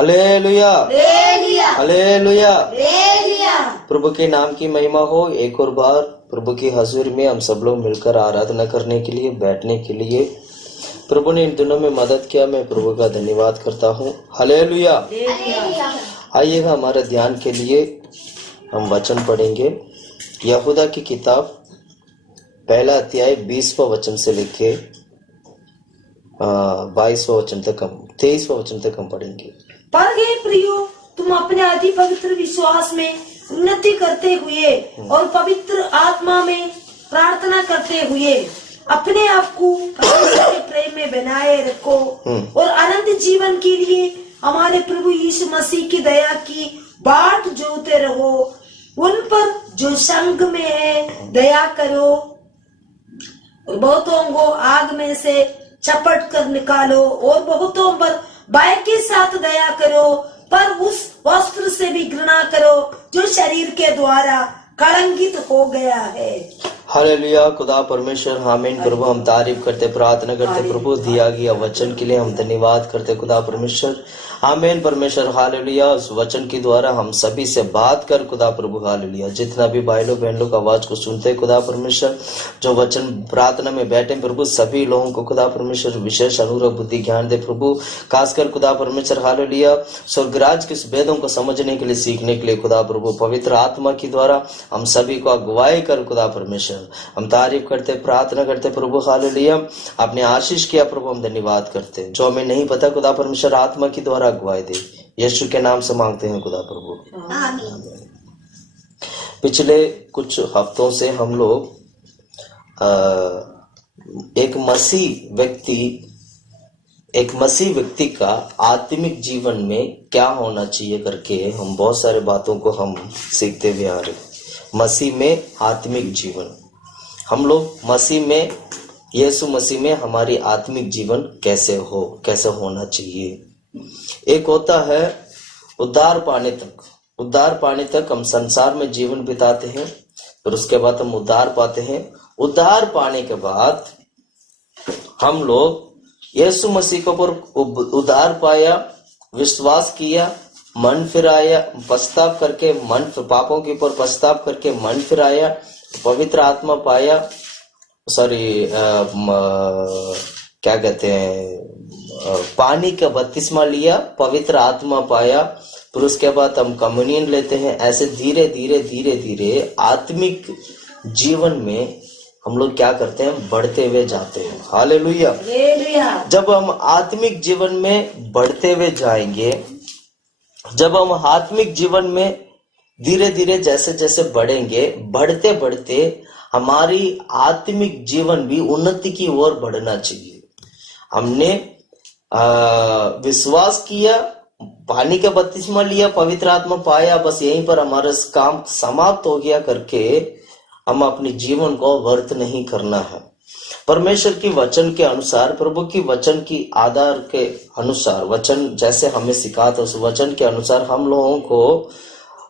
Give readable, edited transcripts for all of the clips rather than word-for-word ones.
Hallelujah, hallelujah, hallelujah. Hallelujah. प्रभु के नाम की महिमा हो। एक और बार प्रभु की हजूर में हम सब लोग मिलकर आराधना करने के लिए, बैठने के लिए प्रभु ने इन दिनों में मदद किया। मैं प्रभु का धन्यवाद करता हूँ। हालेलुया। आइएगा हमारे ध्यान के लिए हम वचन पढ़ेंगे। यहूदा की किताब पहला अध्याय 20वां वचन से लेके 22वां वचन तक हम 23वां वचन तक हम पढ़ेंगे। पर हे प्रियो, तुम अपने अति पवित्र विश्वास में उन्नति करते हुए और पवित्र आत्मा में प्रार्थना करते हुए अपने आप को परमेश्वर के प्रेम में बनाए रखो और अनंत जीवन के लिए हमारे प्रभु यीशु मसीह की दया की बाट जोते रहो। उन पर जो संग में है दया करो और बहुतों को आग में से चपट कर निकालो और बहुतों पर भय के साथ दया करो, पर उस वस्त्र से भी घृणा करो जो शरीर के द्वारा कलंकित हो गया है। हालेलुया। खुदा परमेश्वर आमीन। प्रभु हम तारीफ करते, प्रार्थना करते, प्रभु दिया गया वचन के लिए हम धन्यवाद करते खुदा परमेश्वर। आमीन परमेश्वर। हालेलुया। उस वचन के द्वारा हम सभी से बात कर खुदा प्रभु। हालेलुया। जितना भी भाई लोग बहन लोग आवाज को सुनते खुदा परमेश्वर, जो वचन प्रार्थना में बैठे प्रभु, सभी लोगों को खुदा परमेश्वर विशेष अनुग्रह बुद्धि ज्ञान दे प्रभु। खासकर खुदा परमेश्वर हालेलुया स्वर्गराज के वेदों को समझने के लिए, सीखने के लिए खुदा प्रभु पवित्र आत्मा के द्वारा हम सभी को अगुवाई कर खुदा परमेश्वर। हम तारीफ करते, प्रार्थना करते प्रभु। हालेलुया। आपने आशीष किया प्रभु, हम धन्यवाद करते। जो हमें नहीं पता खुदा परमेश्वर आत्मा के द्वारा अगुवाई दे, यीशु के नाम से मांगते हैं खुदा प्रभु। आमीन। पिछले कुछ हफ्तों से हम लोग एक मसीह व्यक्ति का आत्मिक जीवन में क्या होना चाहिए करके हम बहुत सारे बातों को हम सीखते हुए आ रहे। मसीह में आत्मिक जीवन, हम लोग मसीह में, यीशु मसीह में हमारी आत्मिक जीवन कैसे होना चाहिए। एक होता है उद्धार पाने तक हम संसार में जीवन बिताते हैं, फिर उसके बाद हम उद्धार पाते हैं। उद्धार पाने के बाद हम लोग यीशु मसीह के ऊपर उद्धार पाया, विश्वास किया, मन फिराया, पश्चाताप करके पापों के ऊपर पश्चाताप करके मन फिराया, पवित्र आत्मा पाया, क्या कहते हैं, पानी का बपतिस्मा लिया, पवित्र आत्मा पाया, फिर उसके बाद हम कम्युनियन लेते हैं। ऐसे धीरे धीरे आत्मिक जीवन में हम लोग क्या करते हैं, बढ़ते हुए जाते हैं। हालेलुया। जब हम आत्मिक जीवन में बढ़ते हुए जाएंगे, जब हम आत्मिक जीवन में धीरे धीरे जैसे बढ़ेंगे, बढ़ते बढ़ते हमारी आत्मिक जीवन भी उन्नति की ओर बढ़ना चाहिए। हमने विश्वास किया, पानी का बपतिस्मा लिया, पवित्र आत्मा पाया, बस यहीं पर हमारा काम समाप्त हो गया करके हम अपने जीवन को व्यर्थ नहीं करना है। परमेश्वर की वचन के अनुसार, प्रभु की वचन की आधार के अनुसार, वचन जैसे हमें सिखाता उस वचन के अनुसार हम लोगों को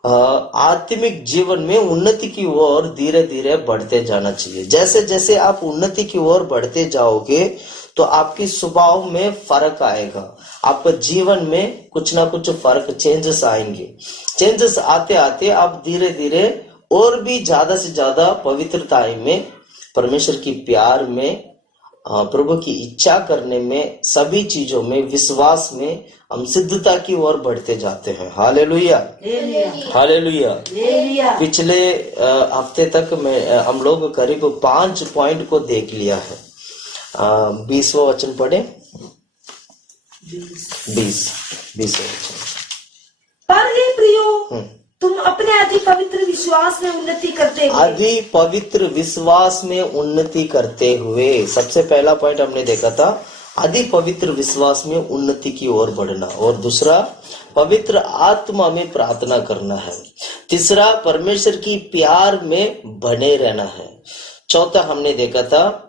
आत्मिक जीवन में उन्नति की ओर धीरे धीरे बढ़ते जाना चाहिए। जैसे जैसे आप उन्नति की ओर बढ़ते जाओगे तो आपकी स्वभाव में फर्क आएगा, आपका जीवन में कुछ ना कुछ फर्क, चेंजेस आएंगे। चेंजेस आते आते आप धीरे धीरे और भी ज्यादा से ज्यादा पवित्रता में, परमेश्वर की प्यार में, प्रभु की इच्छा करने में, सभी चीजों में, विश्वास में हम सिद्धता की ओर बढ़ते जाते हैं। Hallelujah, hallelujah. पिछले हफ्ते तक हम लोग करीब 5 पॉइंट को देख लिया है। 20वां वचन पढ़े, 20वां वचन। पर हे प्रियो, तुम अपने अति पवित्र विश्वास में उन्नति करते हुए, अति पवित्र विश्वास में उन्नति करते हुए, सबसे पहला पॉइंट हमने देखा था अति पवित्र विश्वास में उन्नति की ओर बढ़ना, और दूसरा पवित्र आत्मा में प्रार्थना करना है, तीसरा परमेश्वर की प्यार में बने रहना है, चौथा हमने देखा था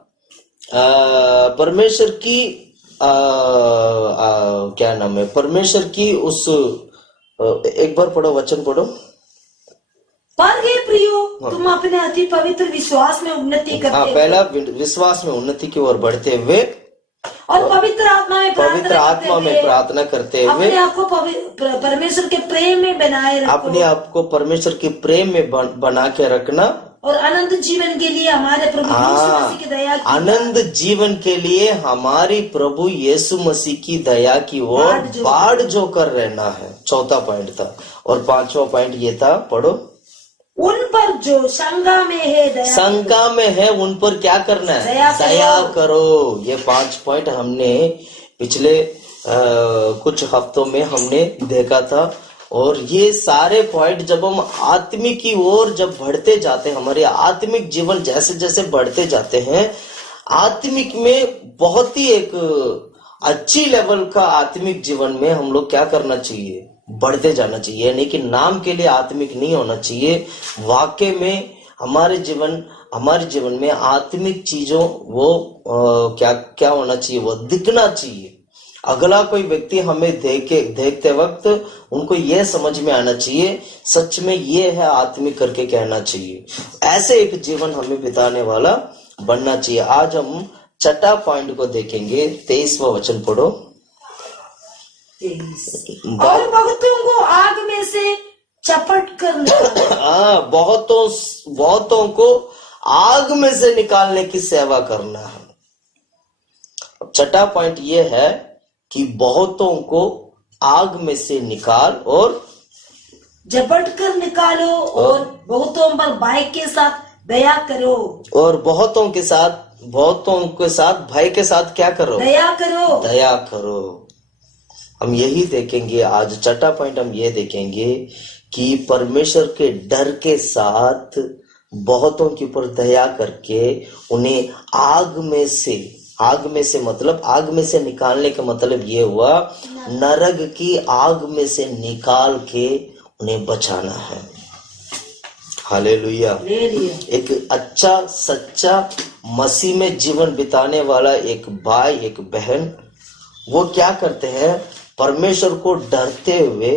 परमेश्वर की क्या नाम है, परमेश्वर की उस, एक बार पढ़ो, वचन पढ़ो। पर हे प्रियो, तुम अपने अति पवित्र विश्वास में उन्नति करते, पहला विश्वास में उन्नति की ओर बढ़ते हुए, और पवित्र आत्मा में प्रार्थना करते हुए अपने आप को परमेश्वर के प्रेम में बनाए रखो, अपने आप को परमेश्वर के प्रेम में बना के रखना, और अनंत जीवन के लिए हमारे प्रभु यीशु मसीह की दया की अनंत जीवन के लिए हमारी प्रभु यीशु मसीह की दया की ओर बाढ़ जो कर रहना है। चौथा पॉइंट था। और पांचवा पॉइंट ये था, पढ़ो। उन पर जो शंका में है, शंका में है, उन पर क्या करना है? दया करो। ये 5 पॉइंट हमने पिछले कुछ हफ्तों में हमने देखा था। और ये सारे पॉइंट जब हम आत्मिक की ओर जब बढ़ते जाते हैं, हमारे आत्मिक जीवन जैसे जैसे बढ़ते जाते हैं, आत्मिक में बहुत ही एक अच्छी लेवल का आत्मिक जीवन में हम लोग क्या करना चाहिए? बढ़ते जाना चाहिए। यानी कि नाम के लिए आत्मिक नहीं होना चाहिए, वाकई में हमारे जीवन में आत्मिक चीजों वो क्या होना चाहिए? वो दिखना चाहिए। अगला कोई व्यक्ति हमें देखते वक्त उनको यह समझ में आना चाहिए, सच में ये है आत्मिक करके कहना चाहिए। ऐसे एक जीवन हमें बिताने वाला बनना चाहिए। आज हम छठा पॉइंट को देखेंगे। 23वां वचन पढ़ो। और बहुतों को आग में से चपट कर बहुतों को आग में से निकालने की सेवा करना है। छठा पॉइंट ये है कि बहुतों को आग में से निकाल और झपट कर निकालो, और बहुतों पर भाई के साथ दया करो, और बहुतों के साथ भाई के साथ क्या करो? दया करो। हम यही देखेंगे आज। छठा पॉइंट हम ये देखेंगे कि परमेश्वर के डर के साथ बहुतों के ऊपर दया करके उन्हें आग में से मतलब आग में से निकालने का मतलब ये हुआ, नरक की आग में से निकाल के उन्हें बचाना है। हालेलुया। एक अच्छा सच्चा मसीह में जीवन बिताने वाला एक भाई, एक बहन, वो क्या करते हैं? परमेश्वर को डरते हुए,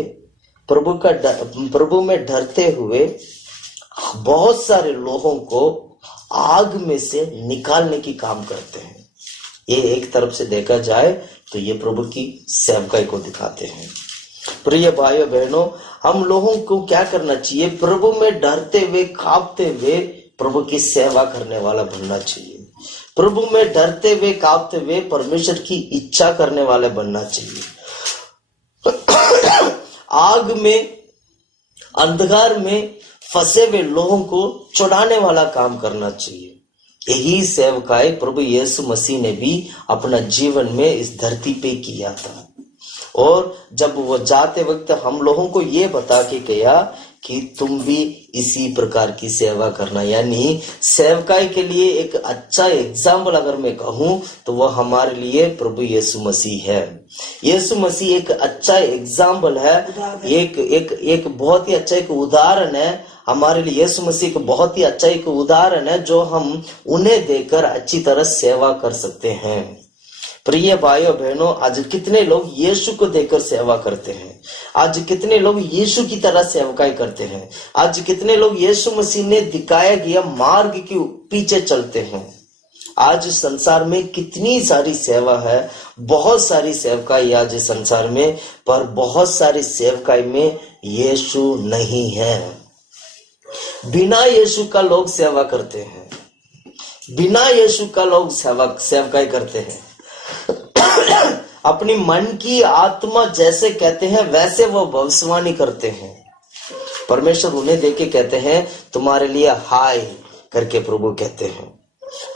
प्रभु में डरते हुए बहुत सारे लोगों को आग में से निकालने की काम करते हैं। ये एक तरफ से देखा जाए तो ये प्रभु की सेवकाई को दिखाते हैं। प्रिय भाइयों बहनों, हम लोगों को क्या करना चाहिए? प्रभु में डरते हुए, कांपते हुए प्रभु की सेवा करने वाला बनना चाहिए। प्रभु में डरते हुए, कांपते हुए परमेश्वर की इच्छा करने वाले बनना चाहिए। आग में, अंधकार में फंसे हुए लोगों को छुड़ाने वाला काम करना चाहिए। यही सेवकाई प्रभु यीशु मसीह ने भी अपना जीवन में इस धरती पे किया था। और जब वो जाते वक्त हम लोगों को ये बता के गया कि तुम भी इसी प्रकार की सेवा करना। यानी सेवकाई के लिए एक अच्छा एग्जाम्पल अगर मैं कहूं तो वह हमारे लिए प्रभु यीशु मसीह है। यीशु मसीह एक अच्छा एग्जाम्पल है, एक बहुत ही अच्छा एक उदाहरण है हमारे लिए। यीशु मसीह को बहुत ही अच्छा एक उदाहरण है जो हम उन्हें देखकर अच्छी तरह सेवा कर सकते हैं। प्रिय भाइयों बहनों, आज कितने लोग यीशु को देखकर सेवा करते हैं? आज कितने लोग यीशु की तरह सेवकाई करते हैं? आज कितने लोग यीशु मसीह ने दिखाया गया मार्ग के पीछे चलते हैं? आज संसार में कितनी सारी सेवा है, बहुत सारी सेवकाई आज संसार में, पर बहुत सारी सेवकाई में यीशु नहीं है। बिना यीशु का लोग सेवा करते हैं, बिना यीशु का लोग सेवकाई करते हैं। अपनी मन की आत्मा जैसे कहते हैं वैसे वो भविष्यवाणी करते हैं। परमेश्वर उन्हें देके कहते हैं तुम्हारे लिए हाय करके प्रभु कहते हैं।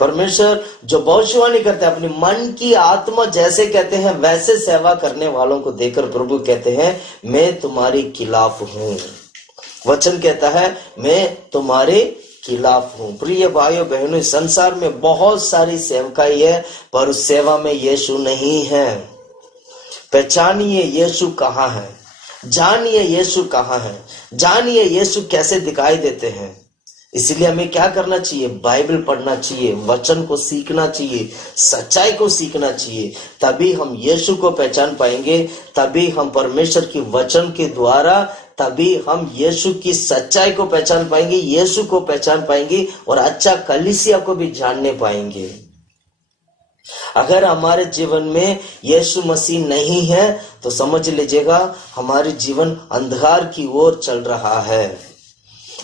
परमेश्वर जो भविष्यवाणी करते हैं अपनी मन की आत्मा जैसे कहते हैं वैसे सेवा करने वालों को देखकर प्रभु कहते हैं मैं तुम्हारे खिलाफ हूं। वचन कहता है मैं तुम्हारे खिलाफ हूं। प्रिय भाइयों बहनों, संसार में बहुत सारी सेवकाई है पर उस सेवा में यीशु नहीं है। पहचानिए यीशु कहाँ है, जानिए यीशु कहाँ है, जानिए यीशु कैसे दिखाई देते हैं। इसलिए हमें क्या करना चाहिए? बाइबल पढ़ना चाहिए, वचन को सीखना चाहिए, सच्चाई को सीखना चाहिए। तभी हम यीशु को पहचान पाएंगे, तभी हम परमेश्वर की वचन के द्वारा, तभी हम यीशु की सच्चाई को पहचान पाएंगे, यीशु को पहचान पाएंगे और अच्छा कलीसिया को भी जानने पाएंगे। अगर हमारे जीवन में यीशु मसीह नहीं है तो समझ लीजिएगा हमारे जीवन अंधकार की ओर चल रहा है।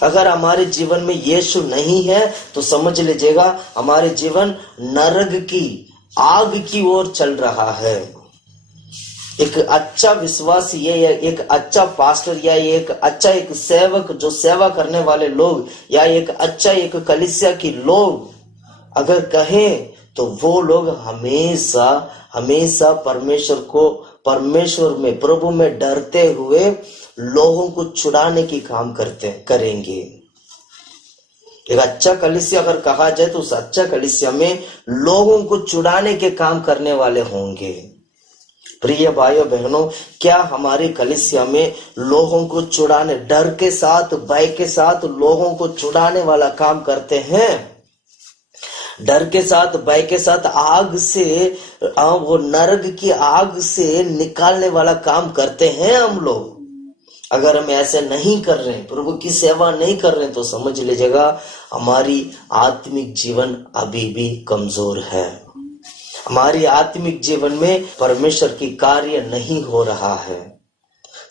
अगर हमारे जीवन में यीशु नहीं है तो समझ लीजिएगा हमारे जीवन नरक की आग की ओर चल रहा है। एक अच्छा विश्वासी या एक अच्छा पास्टर या एक अच्छा एक सेवक जो सेवा करने वाले लोग या एक अच्छा एक कलीसिया की लोग अगर कहें तो वो लोग हमेशा हमेशा परमेश्वर में प्रभु में डरते हुए लोगों को छुड़ाने की काम करेंगे। एक अच्छा कलीसिया अगर कहा जाए तो उस अच्छा कलीसिया में लोगों को छुड़ाने के काम करने वाले होंगे। प्रिय भाइयों बहनों, क्या हमारी कलीसिया में लोगों को छुड़ाने डर के साथ भय के साथ लोगों को छुड़ाने वाला काम करते हैं? डर के साथ भय के साथ आग से वो नरक की आग से निकालने वाला काम करते हैं हम लोग? अगर हम ऐसे नहीं कर रहे, प्रभु की सेवा नहीं कर रहे तो समझ लीजिएगा हमारी आत्मिक जीवन अभी भी कमजोर है। हमारी आत्मिक जीवन में परमेश्वर की कार्य नहीं हो रहा है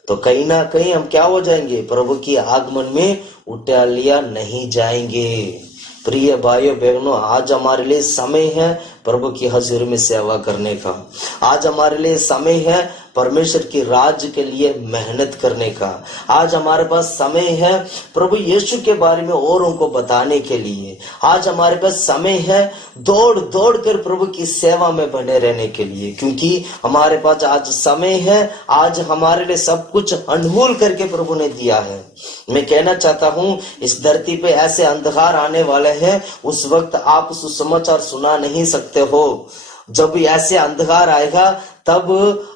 तो कहीं ना कहीं हम क्या हो जाएंगे? प्रभु की आगमन में उठा लिया नहीं जाएंगे। प्रिय भाइयों बहनों, आज हमारे लिए समय है प्रभु की हजूरी में सेवा करने का। आज हमारे लिए समय है परमेश्वर की राज के लिए मेहनत करने का। आज हमारे पास समय है प्रभु यीशु के बारे में औरों को बताने के लिए। आज हमारे पास समय है दौड़ दौड़ कर प्रभु की सेवा में बने रहने के लिए, क्योंकि हमारे पास आज समय है। आज हमारे लिए सब कुछ अनमोल करके प्रभु ने दिया है। मैं कहना चाहता हूं इस धरती पे ऐसे अंधकार आने वाले हैं, उस वक्त आप सुसमाचार सुना नहीं सकते हो। जब ऐसे अंधकार आएगा तब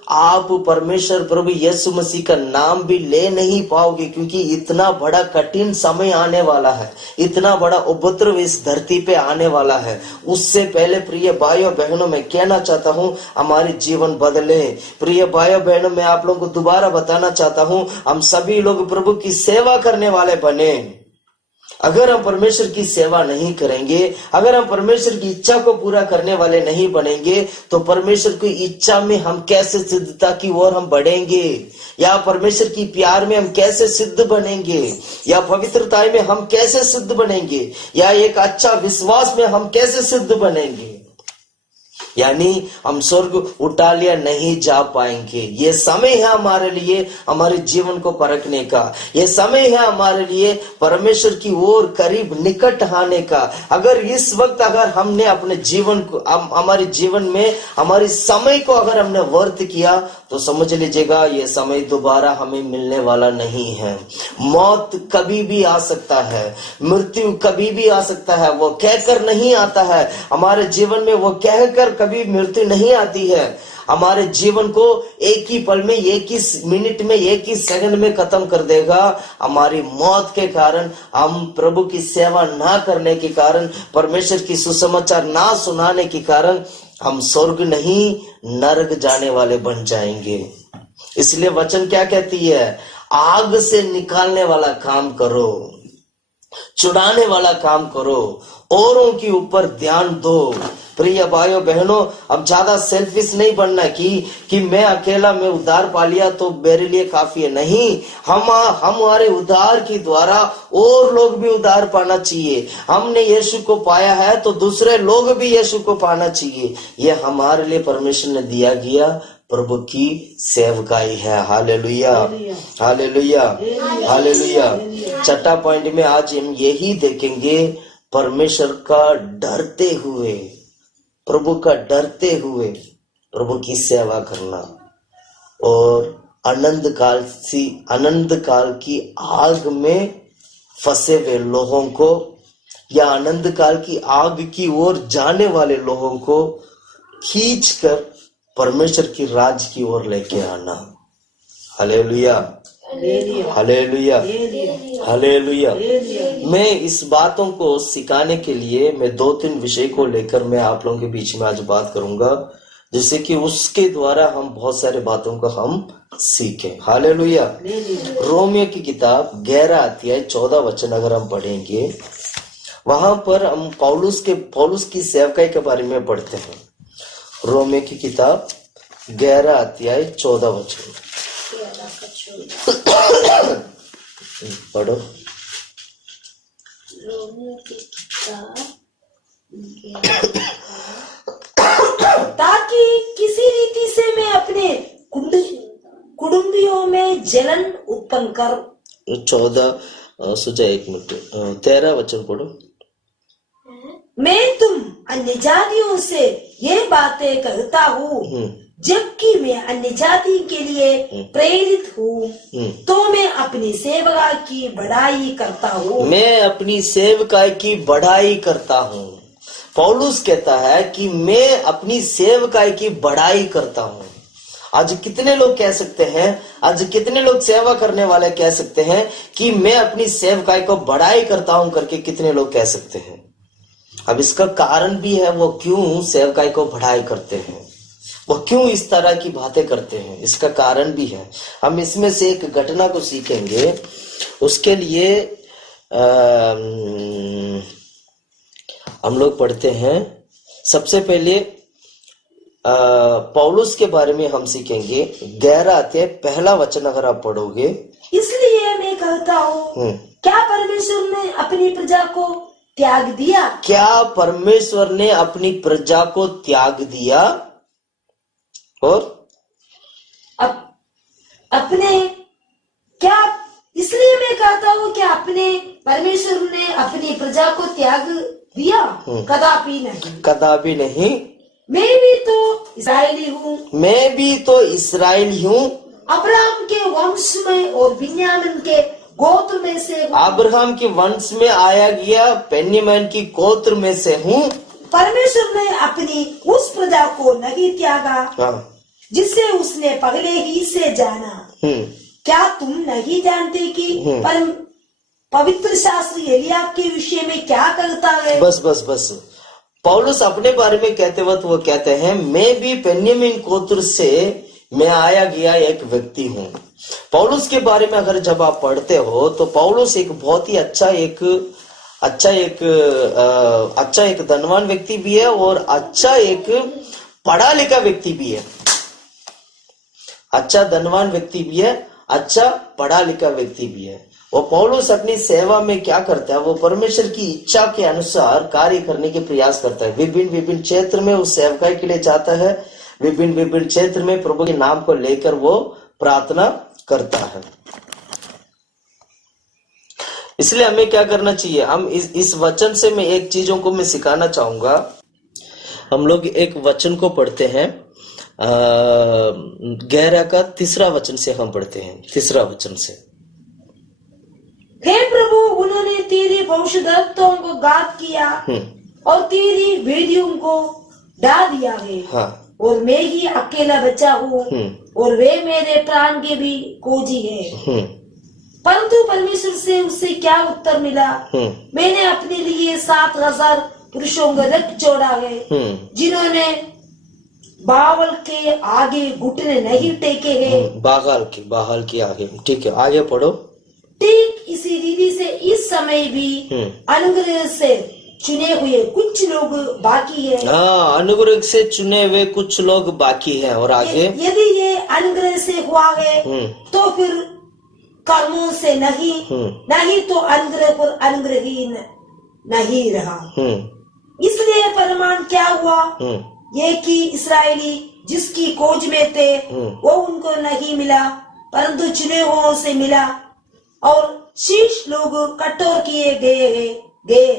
आप परमेश्वर प्रभु यीशु मसीह का नाम भी ले नहीं पाओगे, क्योंकि इतना बड़ा कठिन समय आने वाला है, इतना बड़ा उपद्रव इस धरती पे आने वाला है। उससे पहले प्रिय भाइयों बहनों मैं कहना चाहता हूं हमारी जीवन बदले। प्रिय भाइयों बहनों मैं आप लोगों को दोबारा बताना चाहता हूं हम सभी लोग प्रभु की सेवा करने वाले बने। अगर हम परमेश्वर की सेवा नहीं करेंगे, अगर हम परमेश्वर की इच्छा को पूरा करने वाले नहीं बनेंगे तो परमेश्वर की इच्छा में हम कैसे सिद्धता की ओर हम बढ़ेंगे, या परमेश्वर की प्यार में हम कैसे सिद्ध बनेंगे, या पवित्रता में हम कैसे सिद्ध बनेंगे, या एक अच्छा विश्वास में हम कैसे सिद्ध बनेंगे? यानी हम स्वर्ग उठा लिया नहीं जा पाएंगे। ये समय है हमारे लिए हमारे जीवन को परखने का, ये समय है हमारे लिए परमेश्वर की ओर करीब निकट आने का। अगर इस वक्त अगर हमने अपने जीवन को हमारे जीवन में हमारे समय को अगर हमने व्यर्थ किया तो समझ लीजिएगा ये समय दोबारा हमें मिलने वाला नहीं है। मौत कभी भी आ सकता है, मृत्यु कभी भी आ सकता है, वो कहकर नहीं आता है हमारे जीवन में, वो कहकर कभी मृत्यु नहीं आती है। हमारे जीवन को एक ही पल में, एक ही मिनट में, एक ही सेकंड में खत्म कर देगा। हमारी मौत के कारण, हम प्रभु की सेवा ना करने के कारण, परमेश्वर की सुसमाचार ना सुनाने के कारण हम स्वर्ग नहीं नरक जाने वाले बन जाएंगे। इसलिए वचन क्या कहती है? आग से निकालने वाला काम करो, छुड़ाने वाला काम करो, औरों के ऊपर ध्यान दो। प्रिय भाइयों बहनों, अब ज्यादा सेल्फिश नहीं बनना कि मैं अकेला मैं उद्धार पा लिया तो मेरे लिए काफी है। नहीं, हमारे उद्धार के द्वारा और लोग भी उद्धार पाना चाहिए। हमने यीशु को पाया है तो दूसरे लोग भी यीशु को पाना चाहिए। यह हमारे लिए परमेश्वर ने दिया गया प्रभु की सेवकाई है। Hallelujah, hallelujah, hallelujah. छठा पॉइंट में आज हम यही देखेंगे, परमेश्वर का डरते हुए, प्रभु का डरते हुए प्रभु की सेवा करना और अनंत काल की आग में फंसे हुए लोगों को या अनंत काल की आग की ओर जाने वाले लोगों को खींचकर परमेश्वर की राज की ओर लेके आना। Hallelujah, hallelujah, hallelujah. मैं इस बातों को सिखाने के लिए मैं 2-3 विषय को लेकर मैं आप लोगों के बीच में आज बात करूंगा, जिससे कि उसके द्वारा हम बहुत सारे बातों को हम सीखें। हालेलुया। रोमियो की किताब 11 अध्याय 14 वचन अगर हम पढ़ेंगे, वहां पर हम पौलुस की सेवकाई के बारे में पढ़ते हैं। रोमे की किताब 11 अध्याय 14 वचन पढ़ो। ताकि किसी रीति से मैं अपने कुटुंबियों में जलन उत्पन्न कर 14 सुजा 1 मिनट 13 वचन पढ़ो। मैं तुम अन्य जातियों से ये बातें कहता हूँ जबकि मैं अन्य जाति के लिए प्रेरित हूँ, तो मैं अपनी सेवका की बढ़ाई करता हूँ। मैं अपनी सेवकाई की बढ़ाई करता हूँ। पौलुस कहता है कि मैं अपनी सेवकाई की बढ़ाई करता हूँ। आज कितने लोग कह सकते हैं, आज कितने लोग सेवा करने वाले कह सकते हैं कि मैं अपनी सेवकाई को बढ़ाई करता हूँ करके कितने लोग कह सकते हैं। अब इसका कारण भी है, वो क्यों सेवकाई को बढ़ाई करते हैं, वो क्यों इस तरह की बातें करते हैं, इसका कारण भी है। हम इसमें से एक घटना को सीखेंगे। उसके लिए हम लोग पढ़ते हैं। सबसे पहले पौलुस के बारे में हम सीखेंगे। 11 अध्याय 1 वचन अगर आप पढ़ोगे। इसलिए मैं कहता हूँ, क्या परमेश्वर ने अपनी प्रजा को त्याग दिया? क्या परमेश्वर ने अपनी प्रजा को त्याग दिया? और अपने क्या, इसलिए मैं कहता हूँ कि अपने परमेश्वर ने अपनी प्रजा को त्याग दिया? कदापि नहीं, कदापि नहीं। मैं भी तो इस्राएली हूँ, मैं भी तो इस्राएली हूँ, अब्राहम के वंश में और बिन्यामीन के गोत्र में से हूँ। अब्राहम के वंश में आया गया बेन्यामीन की गोत्र में से हूँ। परमेश्वर ने अपनी उस प्रजा को नहीं त्यागा जिसे उसने पहले ही से जाना। क्या तुम नहीं जानते कि पवित्र शास्त्र एलिया के विषय में क्या कहता है? बस पौलुस अपने बारे में कहते वक्त वो कहते हैं, मैं भी बेन्यामीन गोत्र से मैं आया गया एक व्यक्ति हूँ। पौलुस के बारे में अगर जब आप पढ़ते हो तो पौलुस एक बहुत ही अच्छा एक धनवान व्यक्ति भी है और अच्छा एक पढ़ा लिखा व्यक्ति भी है। अच्छा धनवान व्यक्ति भी है, अच्छा पढ़ा लिखा व्यक्ति भी है। वो पौलुस अपनी सेवा में क्या करता है, वो परमेश्वर की इच्छा के अनुसार कार्य करने के प्रयास करता है। विभिन्न क्षेत्र में उस सेवकाई के लिए जाता है, विभिन्न क्षेत्र में प्रभु के नाम को लेकर वो प्रार्थना करता है। इसलिए हमें क्या करना चाहिए, हम इस वचन से मैं एक चीजों को मैं सिखाना चाहूंगा। हम लोग एक वचन को पढ़ते हैं, 11 का 3 वचन से हम पढ़ते हैं। 3 वचन से, हे प्रभु, उन्होंने तेरे वंशधरों को घात किया और तेरी वेदियों को ढा दिया है। और मैं ही अकेला बचा हूँ और वे मेरे प्राण के भी खोजी है। परंतु परमेश्वर से उससे क्या उत्तर मिला? मैंने अपने लिए 7,000 पुरुषों का रक्त जोड़ा है जिन्होंने बावल के आगे घुटने नहीं टेके हैं। बाहल के आगे। ठीक है, आगे पढ़ो। ठीक इसी रीति से इस समय भी अनुग्रह से चुने हुए कुछ लोग बाकी है। अनुग्रह से चुने हुए कुछ लोग बाकी हैं। और आगे, यदि ये अनुग्रह से हुआ है तो फिर कर्मों से नहीं तो अनुग्रह पर अनुग्रहीन नहीं रहा। इसलिए परिणाम क्या हुआ, ये कि इस्राएली जिसकी खोज में थे वो उनको नहीं मिला, परंतु चुने हुओं से मिला। और शीश लोग कठोर किए गए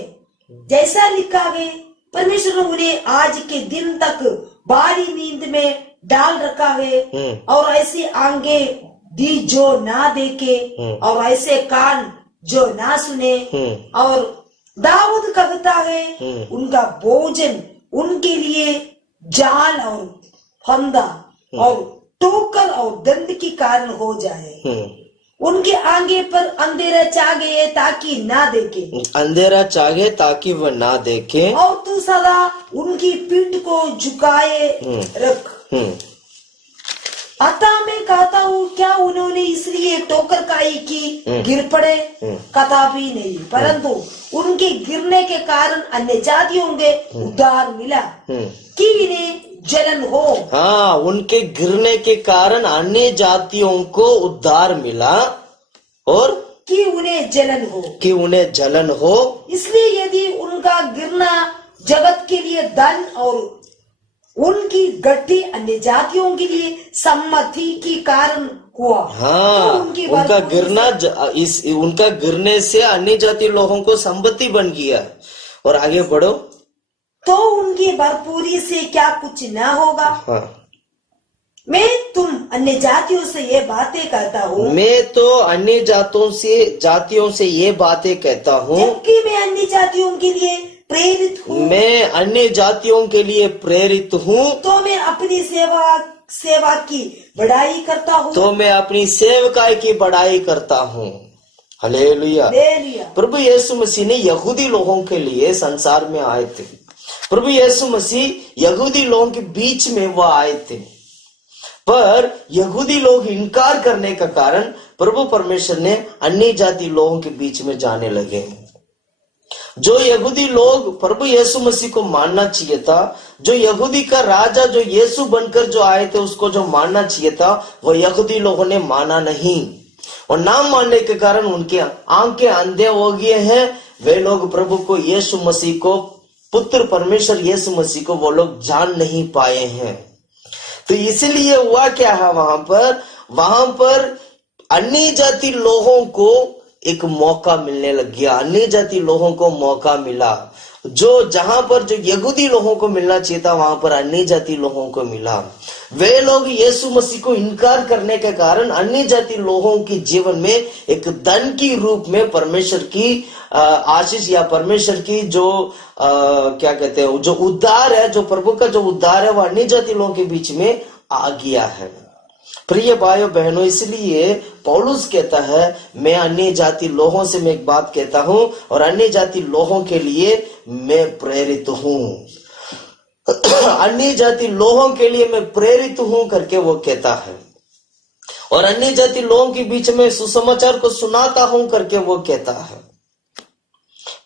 जैसा लिखा गया, परमेश्वर ने उन्हें आज के दिन तक बारी नींद में डाल रखा है और ऐसी आंखें दी जो ना देखे और ऐसे कान जो ना सुने। और दाऊद कहता है, उनका भोजन उनके लिए जाल और फंदा और ठोकर और दंड के कारण हो जाए। उनके आगे पर अंधेरा चाहे ताकि ना देखे, अंधेरा चाहे ताकि वह ना देखे। और तू सदा उनकी पीठ को झुकाए रख। अतः मैं कहता हूँ, क्या उन्होंने इसलिए ठोकर खाई कि गिर पड़े? कदापि नहीं, परंतु उनके गिरने के कारण अन्य जातियों के उद्धार मिला कि इन्हें जलन हो। हाँ, उनके गिरने के कारण अन्य जातियों को उद्धार मिला और कि उन्हें जलन हो। कि उन्हें जलन हो। इसलिए यदि उनका गिरना जगत के लिए धन और उनकी गड्ढी अन्य जातियों के लिए सम्मति के कारण हुआ, हाँ, तो उनकी उनका भरपूरी गिरना उनका गिरने से अन्य जाति लोगों को संपत्ति बन गया। और आगे बढ़ो। तो उनकी भरपूरी से क्या कुछ न होगा? हाँ, मैं तुम अन्य जातियों से ये बातें कहता हूँ, मैं तो अन्य जातियों से ये बातें कहता हूँ, जबकि मैं अन्य जातियों के लिए प्रेरित हूँ। मैं अन्य जातियों के लिए प्रेरित हूँ, तो मैं अपनी सेवा की बढ़ाई करता हूँ। तो मैं अपनी सेवकाई की बढ़ाई करता हूँ। हालेलुया। हालेलुया। प्रभु यीशु मसीह ने यहूदी लोगों के लिए संसार में आए थे। प्रभु यीशु मसीह यहूदी लोगों के बीच में वह आए थे, पर यहूदी लोग इनकार करने का कारण प्रभु परमेश्वर ने अन्य जाति लोगों के बीच में जाने लगे। जो यहूदी लोग प्रभु यीशु मसीह को मानना चाहिए था, जो यहूदी का राजा जो यीशु बनकर जो आए थे उसको जो मानना चाहिए था, वह यहूदी लोगों ने माना नहीं। और ना मानने के कारण उनके आंखें अंधे हो गए हैं। वे लोग प्रभु को, यीशु मसीह को, पुत्र परमेश्वर यीशु मसीह को वो लोग जान नहीं पाए हैं। तो इसलिए हुआ क्या है, वहां पर अन्य जाति लोगों को एक मौका मिलने लग गया। अन्य जाति लोगों को मौका मिला, जहां पर जो यहूदी लोगों को मिलना चाहिए था वहां पर अन्य जाति लोगों को मिला। वे लोग यीशु मसीह को इनकार करने के कारण अन्य जाति लोगों के जीवन में एक धन की रूप में परमेश्वर की आशीष या परमेश्वर की जो क्या कहते हैं, जो उद्धार है, जो प्रभु का जो उद्धार है, वह अन्य जाति लोगों के बीच में आ गया है। प्रिय भाइयों बहनों, इसलिए पौलुस कहता है, मैं अन्य जाति लोगों से मैं एक बात कहता हूं और अन्य जाति लोगों के लिए मैं प्रेरित हूं। अन्य जाति लोगों के लिए मैं प्रेरित हूं करके वो कहता है, और अन्य जाति लोगों के बीच में सुसमाचार को सुनाता हूं करके वो कहता है।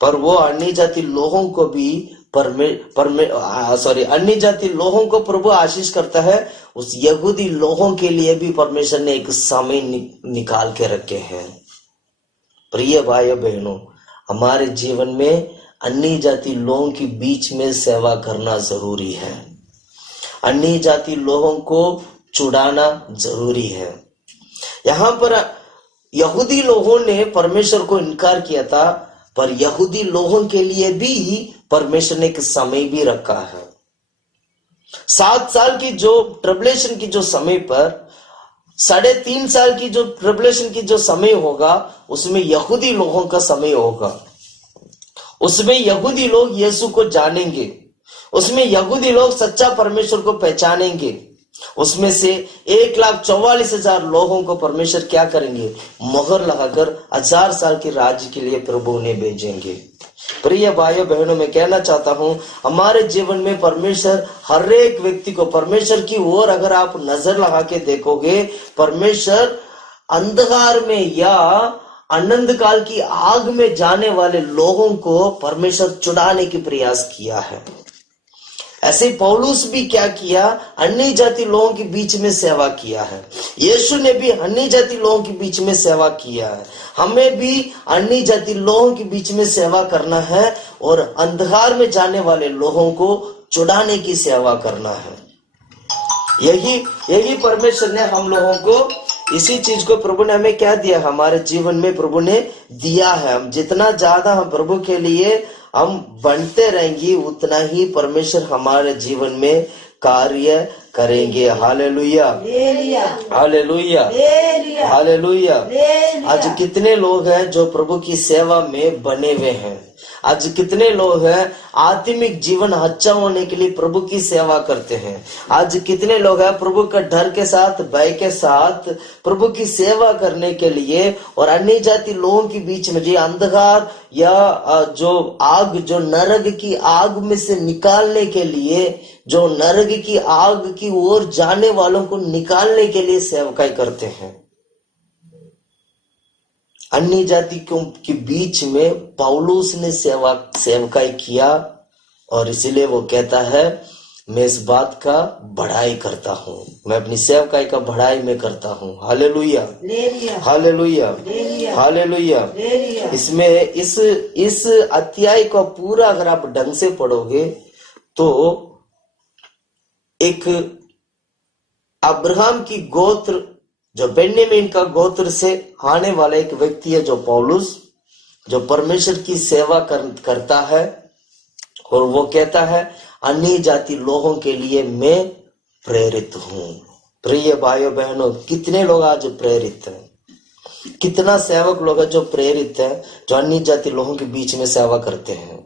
पर वो अन्य जाति लोगों को भी अन्य जाति लोगों को प्रभु आशीष करता है। उस यहूदी लोगों के लिए भी परमेश्वर ने एक समय निकाल के रखे हैं। प्रिय भाइयों बहनों, हमारे जीवन में अन्य जाति लोगों के बीच में सेवा करना जरूरी है। अन्य जाति लोगों को छुड़ाना जरूरी है। यहाँ पर यहूदी लोगों ने परमेश्वर को इनकार किया था, पर यहूदी लोगों के लिए भी परमेश्वर ने एक समय भी रखा है। 7 साल की जो ट्रिबुलेशन की जो समय पर 3.5 साल की जो ट्रिबुलेशन की जो समय होगा, उसमें यहूदी लोगों का समय होगा। उसमें यहूदी लोग यीशु को जानेंगे, उसमें यहूदी लोग सच्चा परमेश्वर को पहचानेंगे। उसमें से 1,44,000 लोगों को परमेश्वर क्या करेंगे, मोहर लगाकर 1000 साल के राज्य के लिए प्रभु ने भेजेंगे। प्रिय भाइयों बहनों, मैं कहना चाहता हूं, हमारे जीवन में परमेश्वर हर एक व्यक्ति को, परमेश्वर की ओर अगर आप नजर लगा के देखोगे, परमेश्वर अंधकार में या अनंत काल की आग में जाने वाले लोगों को परमेश्वर छुड़ाने की प्रयास किया है। ऐसे पौलुस भी क्या किया, अन्य जाति लोगों के बीच में सेवा किया है। यीशु ने भी अन्य जाति लोगों के बीच में सेवा किया है। हमें भी अन्य जाति लोगों के बीच में सेवा करना है और अंधकार में जाने वाले लोगों को छुड़ाने की सेवा करना है। यही परमेश्वर ने हम लोगों को, इसी चीज को प्रभु ने हमें क्या दिया, हमारे जीवन में प्रभु ने दिया है। हम जितना ज्यादा हम प्रभु के लिए हम बनते रहेंगे, उतना ही परमेश्वर हमारे जीवन में कार्य करेंगे। Hallelujah, hallelujah, hallelujah. आज कितने लोग हैं जो प्रभु की सेवा में बने हुए हैं। आज कितने लोग हैं आत्मिक जीवन अच्छा होने के लिए प्रभु की सेवा करते हैं। आज कितने लोग हैं प्रभु का डर के साथ, भय के साथ प्रभु की सेवा करने के लिए, और अन्य जाति लोगों के बीच में जो अंधकार या जो आग, जो नरक की आग में से निकालने के लिए, जो नरक की आग की ओर जाने वालों को निकालने के लिए सेवकाई करते हैं। अन्य जातियों के बीच में पौलुस ने सेवकाई किया और इसीलिए वो कहता है मैं इस बात का बढ़ाई करता हूँ, मैं अपनी सेवकाई का बढ़ाई में करता हूँ। Hallelujah, hallelujah, hallelujah. इसमें इस अध्याय का पूरा अगर आप ढंग से पढ़ोगे तो एक अब्राहम की गोत्र जो बेन्यामीन का गोत्र से आने वाला एक व्यक्ति है जो पौलुस, जो परमेश्वर की सेवा करता है और वो कहता है अन्य जाति लोगों के लिए मैं प्रेरित हूं। प्रिय भाइयों बहनों, कितने लोग आज प्रेरित हैं? कितना सेवक लोग है जो प्रेरित है, जो अन्य जाति लोगों के बीच में सेवा करते हैं?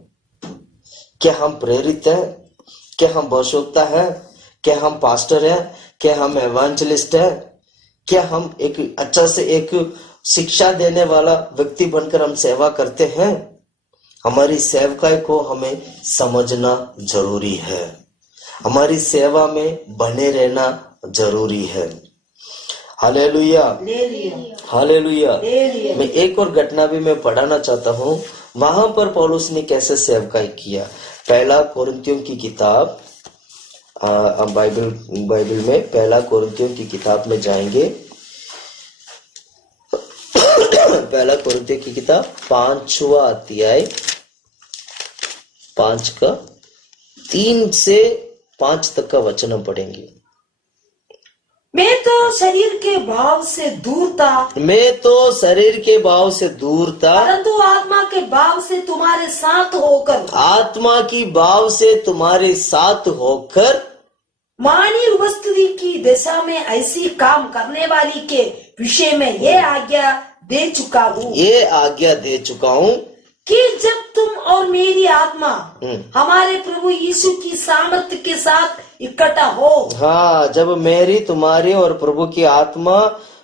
क्या हम प्रेरित हैं? क्या हम भविष्यवक्ता है? क्या हम पास्टर है? क्या हम एवांजलिस्ट है? क्या हम एक अच्छा से एक शिक्षा देने वाला व्यक्ति बनकर हम सेवा करते हैं? हमारी सेवकाई को हमें समझना जरूरी है, हमारी सेवा में बने रहना जरूरी है। Hallelujah, hallelujah. मैं एक और घटना भी मैं पढ़ाना चाहता हूँ, वहां पर पौलुस ने कैसे सेवकाई किया। पहला कोरिन्थियों की किताब, बाइबल में पहला कोरिन्थियों की किताब में जाएंगे। पहला कोरिन्थियों की किताब 5वां अध्याय 5 का 3 से 5 तक का वचन हम पढ़ेंगे। मैं तो शरीर के भाव से दूर था, मैं तो शरीर के भाव से दूर था, परंतु आत्मा के भाव से तुम्हारे साथ होकर, आत्मा की भाव से तुम्हारे साथ होकर मानवीय उपस्थिति की दिशा में ऐसी काम करने वाली के विषय में ये आज्ञा दे चुका हूँ, ये आज्ञा दे चुका हूँ कि जब तुम और मेरी आत्मा हमारे प्रभु यीशु की सामर्थ्य के साथ इकट्ठा हो। हाँ, जब मेरी, तुम्हारी और प्रभु की आत्मा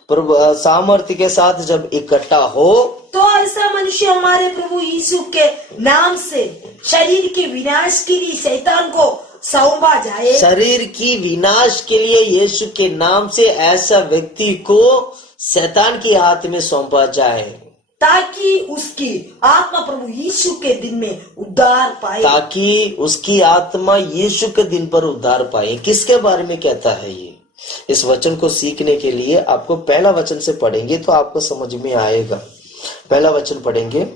प्रभु सामर्थ्य के साथ जब इकट्ठा हो, तो ऐसा मनुष्य हमारे प्रभु यीशु के नाम से शरीर के विनाश के लिए शैतान को सौंपा जाए। शरीर की विनाश के लिए यीशु के नाम से ऐसा व्यक्ति को शैतान की हाथ में सौंपा जाए, ताकि उसकी आत्मा प्रभु यीशु के दिन में उद्धार पाए, ताकि उसकी आत्मा यीशु के दिन पर उद्धार पाए। किसके बारे में कहता है ये? इस वचन को सीखने के लिए आपको पहला वचन से पढ़ेंगे तो आपको समझ में आएगा। पहला वचन पढ़ेंगे।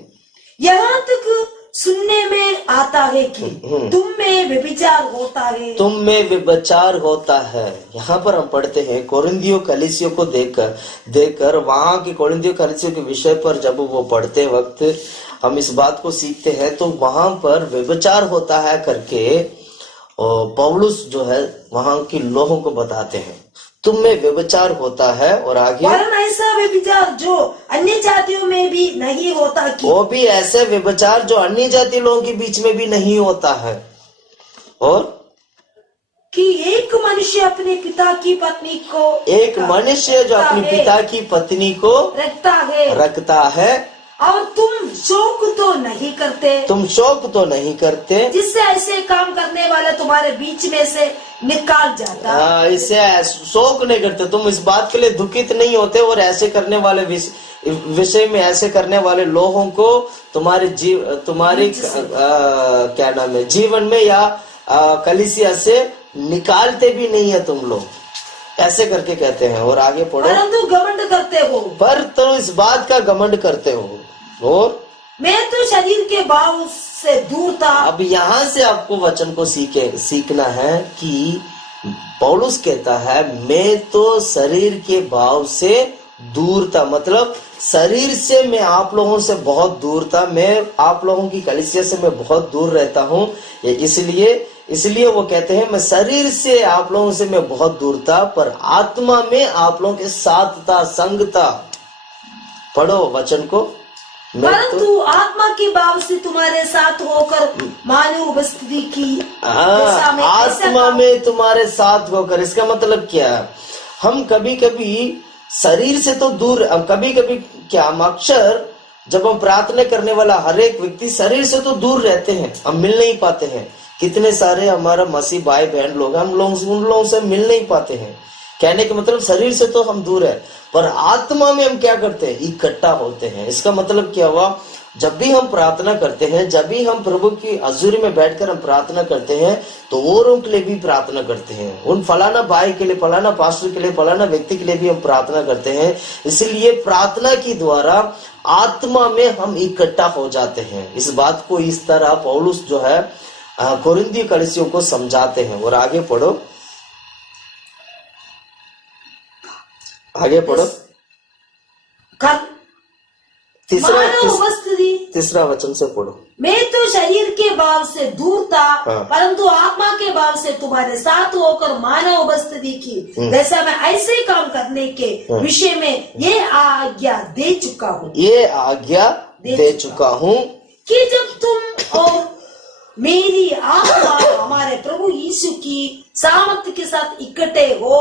यहाँ तक सुनने में आता है कि तुम में व्यभिचार होता है, तुम में व्यभिचार होता है। यहाँ पर हम पढ़ते हैं कोरिन्थियों कलीसियों को देखकर वहां के कोरिन्थियों कलीसियों के विषय पर जब वो पढ़ते वक्त हम इस बात को सीखते हैं तो वहां पर व्यभिचार होता है करके पौलुस जो है वहां के लोगों को बताते हैं, तुम में व्यभिचार होता है। और आगे, वरन ऐसा व्यभिचार जो अन्य जातियों में भी नहीं होता कि, वो भी ऐसे व्यभिचार जो अन्य जाति लोगों के बीच में भी नहीं होता है, और कि एक मनुष्य अपने पिता की पत्नी को, एक मनुष्य जो अपने पिता की पत्नी को रखता है, और तुम शोक तो नहीं करते, तुम शोक तो नहीं करते, जिससे ऐसे काम करने वाले तुम्हारे बीच में से निकाल जाता। हाँ, इससे शोक नहीं करते, तुम इस बात के लिए दुखित नहीं होते और ऐसे करने वाले विषय में ऐसे करने वाले लोगों को तुम्हारे क्या नाम है, जीवन में या कलीसिया से निकालते भी नहीं है तुम लोग, ऐसे करके कहते हैं। और आगे पढ़ो, परंतु घमंड करते हो, पर तुम इस बात का घमंड करते हो। और मैं तो शरीर के भाव से दूर था। अब यहाँ से आपको वचन को सीखना है कि पौलुस कहता है मैं तो शरीर के भाव से दूर था, मतलब शरीर से मैं आप लोगों से बहुत दूर था, मैं आप लोगों की कलीसिया से मैं बहुत दूर रहता हूँ। इसलिए वो कहते हैं मैं शरीर से आप लोगों से मैं बहुत दूर था, पर आत्मा में आप लोगों के साथ था, संग था। पढ़ो वचन को। परंतु आत्मा के भाव से तुम्हारे साथ होकर मानव उपस्थिति की दिशा में, आत्मा में तुम्हारे साथ होकर, इसका मतलब क्या है? हम कभी कभी शरीर से तो दूर, कभी कभी क्या हम अक्सर जब हम प्रार्थना करने वाला हर एक व्यक्ति शरीर से तो दूर रहते हैं, हम मिल नहीं पाते हैं, कितने सारे हमारा मसीह भाई बहन लोग, हम लोग उन लोगों से मिल नहीं पाते हैं। कहने का मतलब शरीर से तो हम दूर है, पर आत्मा में हम क्या करते हैं, इकट्ठा होते हैं। इसका मतलब क्या हुआ, जब भी हम प्रार्थना करते हैं, जब भी हम प्रभु की हजूरी में बैठकर हम प्रार्थना करते हैं, तो औरों के लिए भी प्रार्थना करते हैं। उन फलाना भाई के लिए, फलाना पास्टर के लिए, फलाना व्यक्ति के लिए भी हम प्रार्थना करते हैं। इसलिए प्रार्थना के द्वारा आत्मा में हम इकट्ठा हो जाते हैं। इस बात को इस तरह पौलुस जो है कोरिन्थी कलीसियों को समझाते हैं। और आगे पढ़ो, आगे पढ़ो, तीसरा वचन से पढ़ो। मैं तो शरीर के भाव से दूर था, परंतु आत्मा के भाव से तुम्हारे साथ होकर मानव उपस्थिति की, वैसा मैं ऐसे काम करने के विषय में ये आज्ञा दे चुका हूँ, ये आज्ञा दे चुका हूँ कि जब तुम और मेरी आत्मा हमारे प्रभु यीशु की सामर्थ्य के साथ इकट्ठे हो।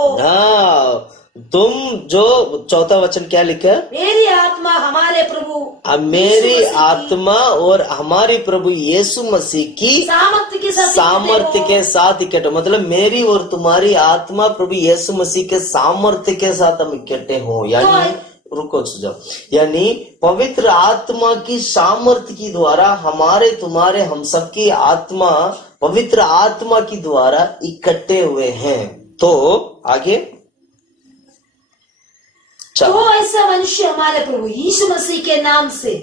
तुम जो चौथा वचन क्या लिखा है, मेरी आत्मा हमारे प्रभु, मेरी आत्मा और हमारी प्रभु यीशु मसीह की सामर्थ्य के साथ इकट्ठे, मतलब मेरी और तुम्हारी आत्मा प्रभु यीशु मसीह के सामर्थ्य के साथ हम इकट्ठे हो। यानी रुको जाओ, यानी पवित्र आत्मा की सामर्थ्य की द्वारा हमारे तुम्हारे हम सबकी आत्मा पवित्र आत्मा की द्वारा इकट्ठे हुए हैं। तो आगे, तो ऐसा मनुष्य हमारे प्रभु यीशु मसीह के नाम से,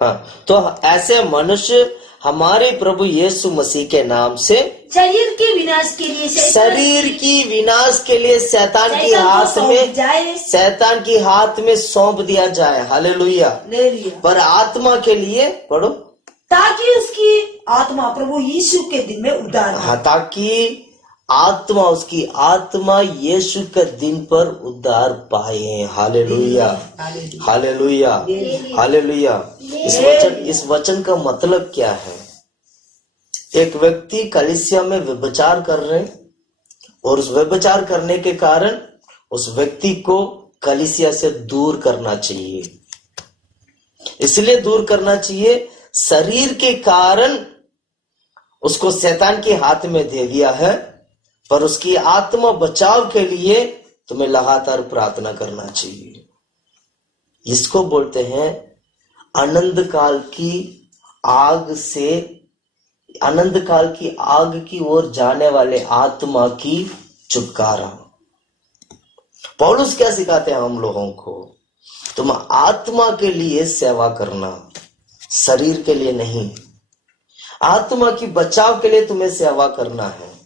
तो ऐसे मनुष्य हमारे प्रभु यीशु मसीह के नाम से शरीर की विनाश के लिए शैतान की हाथ में सौंप दिया जाए। हालेलुया। पर आत्मा के लिए पढ़ो, ताकि उसकी आत्मा प्रभु यीशु के दिन में उद्धार, ताकि आत्मा उसकी आत्मा यीशु के दिन पर उद्धार पाए। Hallelujah, hallelujah, hallelujah. इस वचन का मतलब क्या है? एक व्यक्ति कलीसिया में व्यभिचार कर रहे और उस व्यभिचार करने के कारण उस व्यक्ति को कलीसिया से दूर करना चाहिए। इसलिए दूर करना चाहिए, शरीर के कारण उसको शैतान के हाथ में दे दिया है, पर उसकी आत्मा बचाव के लिए तुम्हें लगातार प्रार्थना करना चाहिए। इसको बोलते हैं अनंत काल की आग से, अनंत काल की आग की ओर जाने वाले आत्मा की छुटकारा। पौलुस क्या सिखाते हैं हम लोगों को? तुम आत्मा के लिए सेवा करना, शरीर के लिए नहीं। आत्मा की बचाव के लिए तुम्हें सेवा करना है।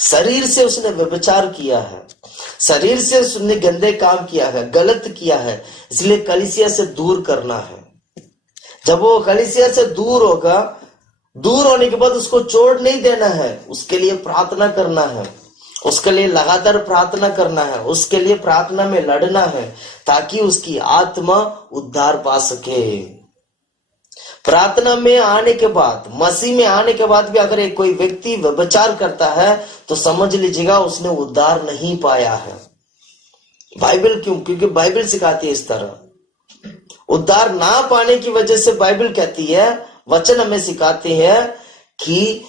शरीर से उसने व्यभिचार किया है, शरीर से उसने गंदे काम किया है, गलत किया है, इसलिए कलीसिया से दूर करना है। जब वो कलीसिया से दूर होगा, दूर होने के बाद उसको छोड़ नहीं देना है, उसके लिए प्रार्थना करना है, उसके लिए लगातार प्रार्थना करना है, उसके लिए प्रार्थना में लड़ना है, ताकि उसकी आत्मा उद्धार पा सके। प्रार्थना में आने के बाद, मसीह में आने के बाद भी अगर एक कोई व्यक्ति व्यभिचार करता है तो समझ लीजिएगा उसने उद्धार नहीं पाया है। बाइबल क्यों? क्योंकि बाइबल सिखाती है इस तरह। उद्धार ना पाने की वजह से बाइबल कहती है, वचन हमें सिखाते हैं कि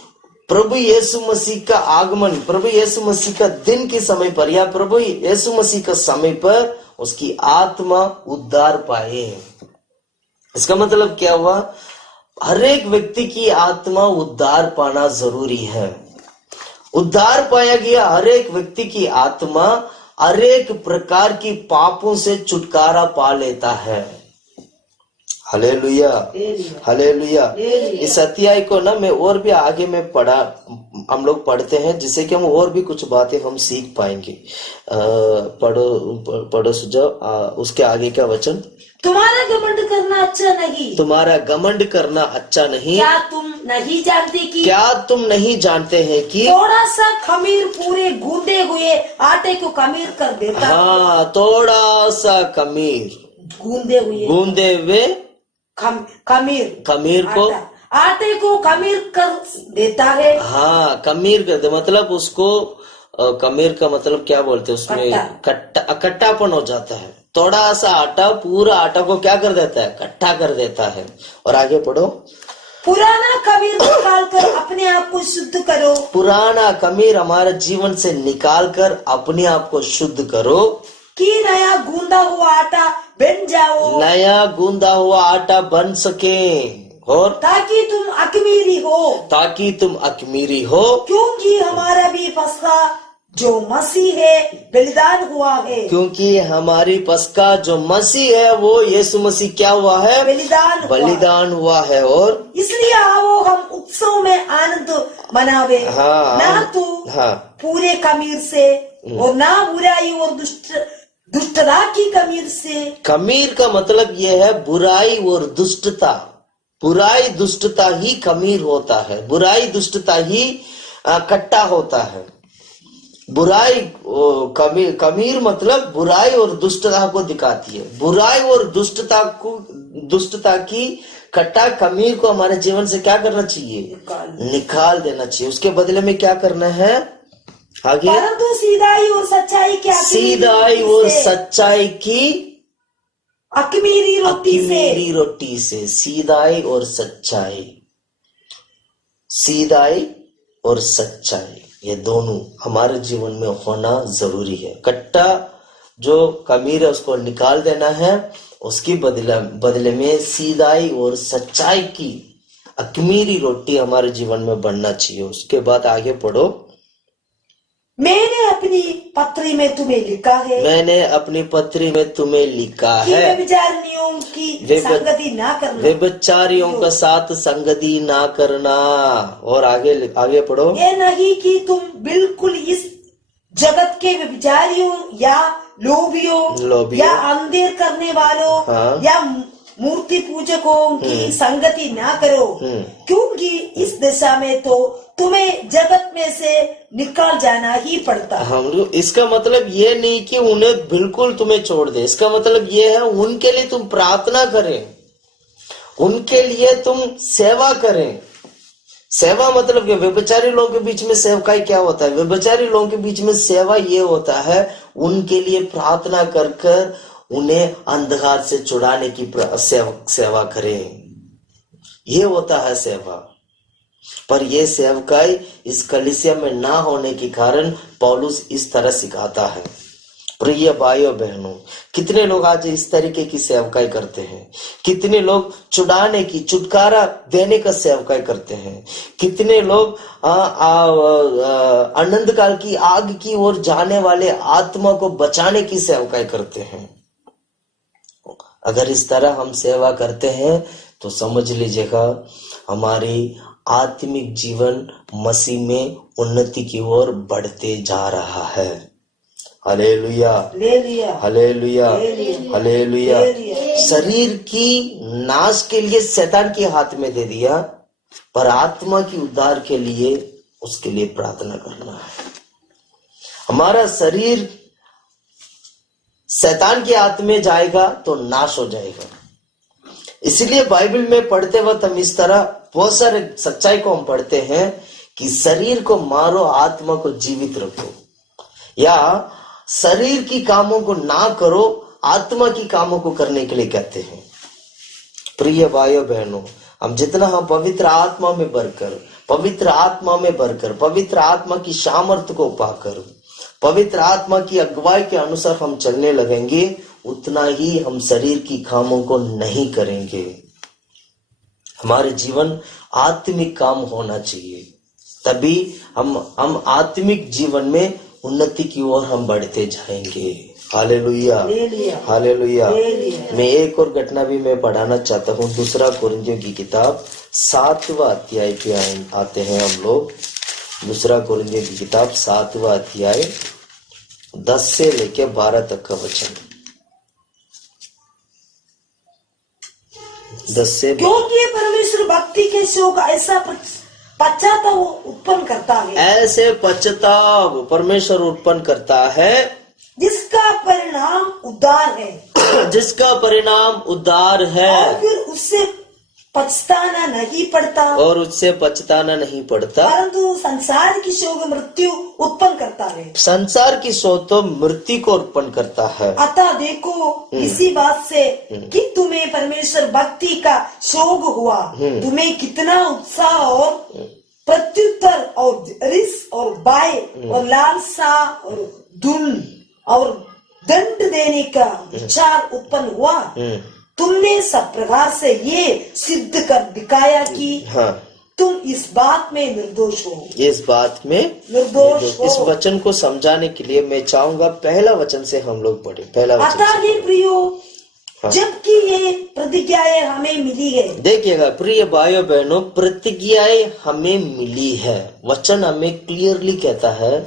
प्रभु यीशु मसीह का आगमन, प्रभु यीशु मसीह का दिन के समय पर या प्रभु यीशु मसीह का समय पर उसकी आत्मा उद्धार पाए। इसका मतलब क्या हुआ? हर एक व्यक्ति की आत्मा उद्धार पाना जरूरी है। उद्धार पाया गया हर एक व्यक्ति की आत्मा हर एक प्रकार की पापों से छुटकारा पा लेता है। Hallelujah, hallelujah. इस अध्याय को ना मैं और भी आगे में पढ़ा, हम लोग पढ़ते हैं, जिससे कि हम और भी कुछ बातें हम सीख पाएंगे। पढ़ो सुझाव, उसके आगे का वचन, तुम्हारा घमंड करना अच्छा नहीं, तुम्हारा घमंड करना अच्छा नहीं। क्या तुम नहीं जानते कि, क्या तुम नहीं जानते हैं कि थोड़ा सा खमीर पूरे गूंदे हुए आटे को खमीर कर देता। हाँ, थोड़ा सा खमीर गूंदे हुए खमीर को, आटे को खमीर कर देता है। हाँ, खमीर कर दे, मतलब उसको खमीर का मतलब क्या बोलते हैं? उसमें कट्टापन हो जाता है। थोड़ा सा आटा पूरा आटा को क्या कर देता है? इकट्ठा कर देता है। और आगे पढ़ो, पुराना कबीर निकाल कर अपने आप को शुद्ध करो। पुराना कमीर हमारे जीवन से निकाल कर अपने आप को शुद्ध करो कि नया गूंदा हुआ आटा बन जाओ, नया गूंदा हुआ आटा बन सके और ताकि तुम अकमीरी हो, क्योंकि हमारा भी फसला जो मसीह है बलिदान हुआ है। क्योंकि हमारी पस्का जो मसीह है वो यीशु मसीह क्या हुआ है? बलिदान हुआ है। और इसलिए आओ हम उत्सव में आनंद मनावे, ना तो पूरे कमीर से और ना बुराई और दुष्टता की कमीर से। कमीर का मतलब ये है बुराई और दुष्टता। बुराई दुष्टता ही कमीर होता है, बुराई दुष्टता ही कट्टा होता है। बुराई कमीर मतलब बुराई और दुष्टता को दिखाती है। बुराई और दुष्टता की कट्टा कमीर को हमारे जीवन से क्या करना चाहिए? निकाल देना चाहिए। उसके बदले में क्या करना है? आगे परंतु सीधाई और सच्चाई की अकमीरी रोटी से सीधाई और सच्चाई ये दोनों हमारे जीवन में होना जरूरी है। कट्टा जो कमीर है उसको निकाल देना है, उसके बदले में सीधाई और सच्चाई की अकमीरी रोटी हमारे जीवन में बनना चाहिए। उसके बाद आगे पढ़ो। मैंने अपनी पत्री में तुम्हें लिखा है कि व्यभिचारियों की संगति ना करना, व्यभिचारियों का साथ संगति ना करना। और आगे पढ़ो। ये नहीं कि तुम बिल्कुल इस जगत के व्यभिचारियों या लोभियों या अंधेर करने वालों या मूर्ति पूजकों की संगति ना करो, क्योंकि इस दिशा में तो तुम्हें जगत में से निकाल जाना ही पड़ता है। हम लोग इसका मतलब ये नहीं कि उन्हें बिल्कुल तुम्हें छोड़ दे। इसका मतलब ये है उनके लिए तुम प्रार्थना करें, उनके लिए तुम सेवा करें। सेवा मतलब कि व्यभिचारी लोगों के बीच में सेवकाई क्या होता है? व्यभिचारी लोगों के बीच में सेवा ये होता है उनके लिए प्रार्थना कर कर उन्हें अंधकार से छुड़ाने की सेवा करें। ये होता है सेवा। पर यह सेवकाई इस कलीसिया में ना होने के कारण पौलुस इस तरह सिखाता है। प्रिय भाइयों बहनों, कितने लोग आज इस तरीके की सेवकाई करते हैं? कितने लोग छुटकारा देने का सेवकाई करते हैं? कितने लोग अनंत काल की आग की ओर जाने वाले आत्मा को बचाने की सेवकाई करते हैं? अगर इस तरह हम सेवा करते हैं तो समझ लीजिएगा हमारी आत्मिक जीवन मसीह में उन्नति की ओर बढ़ते जा रहा है। Hallelujah, hallelujah, hallelujah. शरीर की नाश के लिए शैतान के हाथ में दे दिया, पर आत्मा की उद्धार के लिए उसके लिए प्रार्थना करना है। हमारा शरीर शैतान के हाथ में जाएगा तो नाश हो जाएगा। इसलिए बाइबल में पढ़ते वक्त हम इस तरह बहुत सारे सच्चाई को हम पढ़ते हैं कि शरीर को मारो, आत्मा को जीवित रखो, या शरीर की कामों को ना करो, आत्मा की कामों को करने के लिए कहते हैं। प्रिय भाइयों बहनों, हम जितना हम पवित्र आत्मा में बढ़कर पवित्र आत्मा की सामर्थ्य को पाकर पवित्र आत्मा की अगुवाई के अनुसार हम चलने लगेंगे, उतना ही हम शरीर की कामों को नहीं करेंगे। हमारे जीवन आत्मिक काम होना चाहिए, तभी हम आत्मिक जीवन में उन्नति की ओर हम बढ़ते जाएंगे। Hallelujah, hallelujah. मैं एक और घटना भी मैं पढ़ाना चाहता हूँ। दूसरा कोरिन्थियों की किताब 7वां अध्याय पे आते हैं हम लोग। दूसरा कोरिन्थियों की किताब 7वां अध्याय 10 से लेके 12 तक का वचन। 10 से 12। क्योंकि परमेश्वर भक्ति के शोक ऐसा पश्चाताप उत्पन्न करता है, ऐसे पश्चाताप परमेश्वर उत्पन्न करता है जिसका परिणाम उद्धार है, जिसका परिणाम उद्धार है। और फिर उससे पछताना नहीं पड़ता, और उससे पछताना नहीं पड़ता। परंतु संसार की शोक मृत्यु उत्पन्न करता है। संसार की सोच तो मृत्यु को उत्पन्न करता है। अतः देखो इसी बात से कि तुम्हें परमेश्वर भक्ति का शोक हुआ, तुम्हें कितना उत्साह और प्रत्युत्तर और रिस और बाय और लालसा और धुन और दंड देने का विचार उत्पन्न हुआ। तुमने सब प्रकार से ये सिद्ध कर दिखाया कि हाँ, तुम इस बात में निर्दोष हो। इस बात में निर्दोष हो। इस वचन को समझाने के लिए मैं चाहूंगा पहला वचन से हम लोग पढ़े। पहला वचन अतः से ये प्रियो, हाँ। जबकि ये प्रतिज्ञाएं हमें मिली है। देखिएगा प्रिय भाइयों बहनों, प्रतिज्ञाएं हमें मिली है। वचन हमें क्लियरली कहता है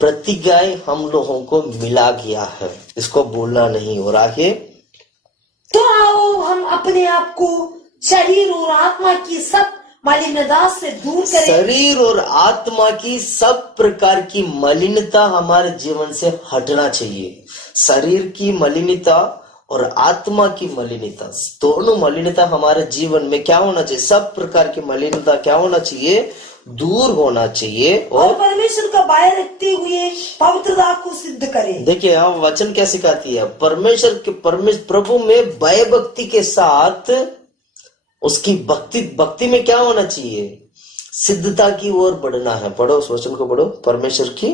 प्रतिज्ञाएं हम लोगों को मिला गया है, इसको बोलना नहीं। और आगे तो आओ हम अपने आप को शरीर और आत्मा की सब मलिनता से दूर करें। शरीर और आत्मा की सब प्रकार की मलिनता हमारे जीवन से हटना चाहिए। शरीर की मलिनता और आत्मा की मलिनता, दोनों मलिनता हमारे जीवन में क्या होना चाहिए? सब प्रकार की मलिनता क्या होना चाहिए? दूर होना चाहिए। और परमेश्वर का भय रखते हुए पवित्रता को सिद्ध करें। देखिए यहाँ वचन क्या सिखाती है? परमेश्वर प्रभु में भय भक्ति के साथ उसकी भक्ति में क्या होना चाहिए? सिद्धता की ओर बढ़ना है। पढ़ो उस वचन को, पढ़ो। परमेश्वर की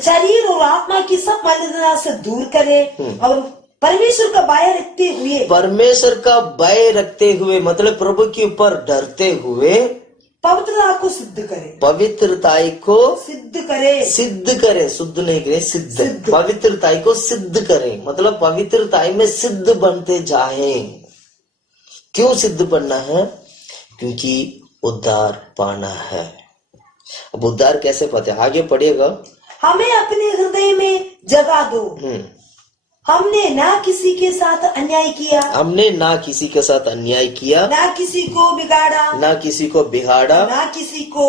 शरीर और आत्मा की सब मलिनता से दूर करें और परमेश्वर का भय रखते हुए, परमेश्वर का भय रखते हुए मतलब प्रभु के ऊपर डरते हुए पवित्रता को सिद्ध करें। पवित्रताई को सिद्ध करें। सिद्ध करे, शुद्ध नहीं करे, सिद्ध। पवित्रताई को सिद्ध करें मतलब पवित्रताई में सिद्ध बनते जाएं। क्यों सिद्ध बनना है? क्योंकि उद्धार पाना है। अब उद्धार कैसे पाते हैं? आगे पढ़िएगा। हमें अपने हृदय में जगह दो। हमने ना किसी के साथ अन्याय किया, हमने ना किसी के साथ अन्याय किया, ना किसी को बिगाड़ा, ना किसी को बिगाड़ा, ना किसी को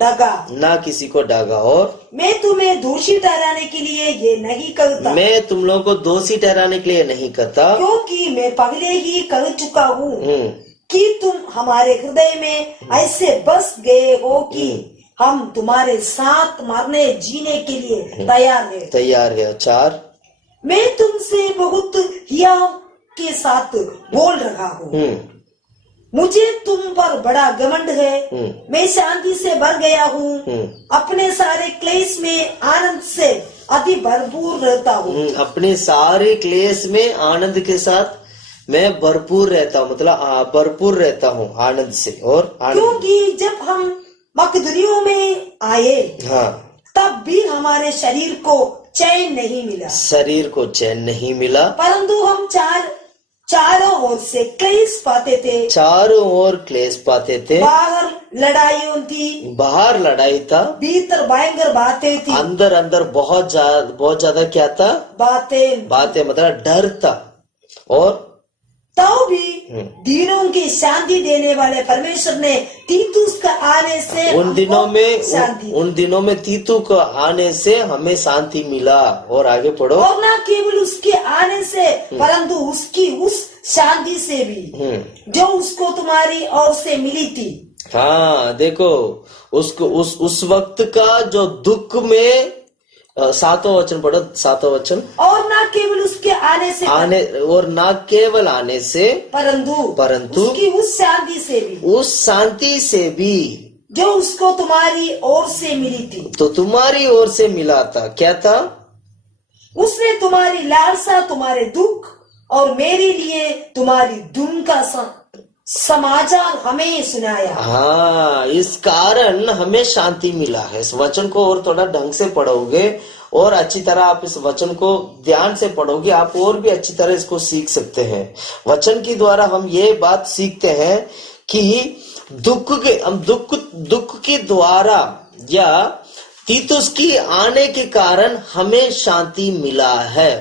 डगा, ना किसी को डागा। और मैं तुम्हें दोषी ठहराने के लिए ये नहीं करता, मैं तुम लोगों को दोषी ठहराने के लिए नहीं करता, क्योंकि मैं पहले ही कह चुका हूँ कि तुम हमारे हृदय में ऐसे बस गए हो कि हम तुम्हारे साथ मरने जीने के लिए तैयार है। 4 मैं तुमसे बहुत हियाव के साथ बोल रहा हूँ। मुझे तुम पर बड़ा घमंड है। मैं शांति से भर गया हूँ, अपने सारे क्लेश में आनंद से अति भरपूर रहता हूँ। अपने सारे क्लेश में आनंद के साथ मैं भरपूर रहता हूँ, मतलब भरपूर रहता हूँ आनंद से। और क्योंकि जब हम मकदूनियों में आए, हाँ, तब भी हमारे शरीर को चैन नहीं मिला, शरीर को चैन नहीं मिला, परंतु हम चारों ओर से क्लेश पाते थे, चारों ओर क्लेश पाते थे। बाहर लड़ाइयों थी, बाहर लड़ाई था, भीतर भयंकर बातें थी, अंदर बहुत ज्यादा क्या था? बातें मतलब डर था। और तो भी दिनों की शांति देने वाले परमेश्वर ने तीतुस का आने से उन दिनों में तीतु का आने से हमें शांति मिला। और आगे पढ़ो। और न केवल उसके आने से परंतु उसकी उस शांति से भी जो उसको तुम्हारी ओर से मिली थी। हाँ देखो, उसको उस वक्त का जो दुख में 7वां वचन पढ़ो, 7वां वचन। और ना केवल उसके आने से परंतु उसकी उस शांति से भी जो उसको तुम्हारी ओर से मिली थी। तो तुम्हारी ओर से मिला था, क्या था? उसने तुम्हारी लालसा, तुम्हारे दुख और मेरे लिए तुम्हारी धुन का समाचार हमें सुनाया। हाँ, इस कारण हमें शांति मिला है। इस वचन को और थोड़ा ढंग से पढ़ोगे और अच्छी तरह आप इस वचन को ध्यान से पढ़ोगे, आप और भी अच्छी तरह इसको सीख सकते हैं। वचन के द्वारा हम ये बात सीखते हैं कि दुख के द्वारा या तीतुस की आने के कारण हमें शांति मिला है।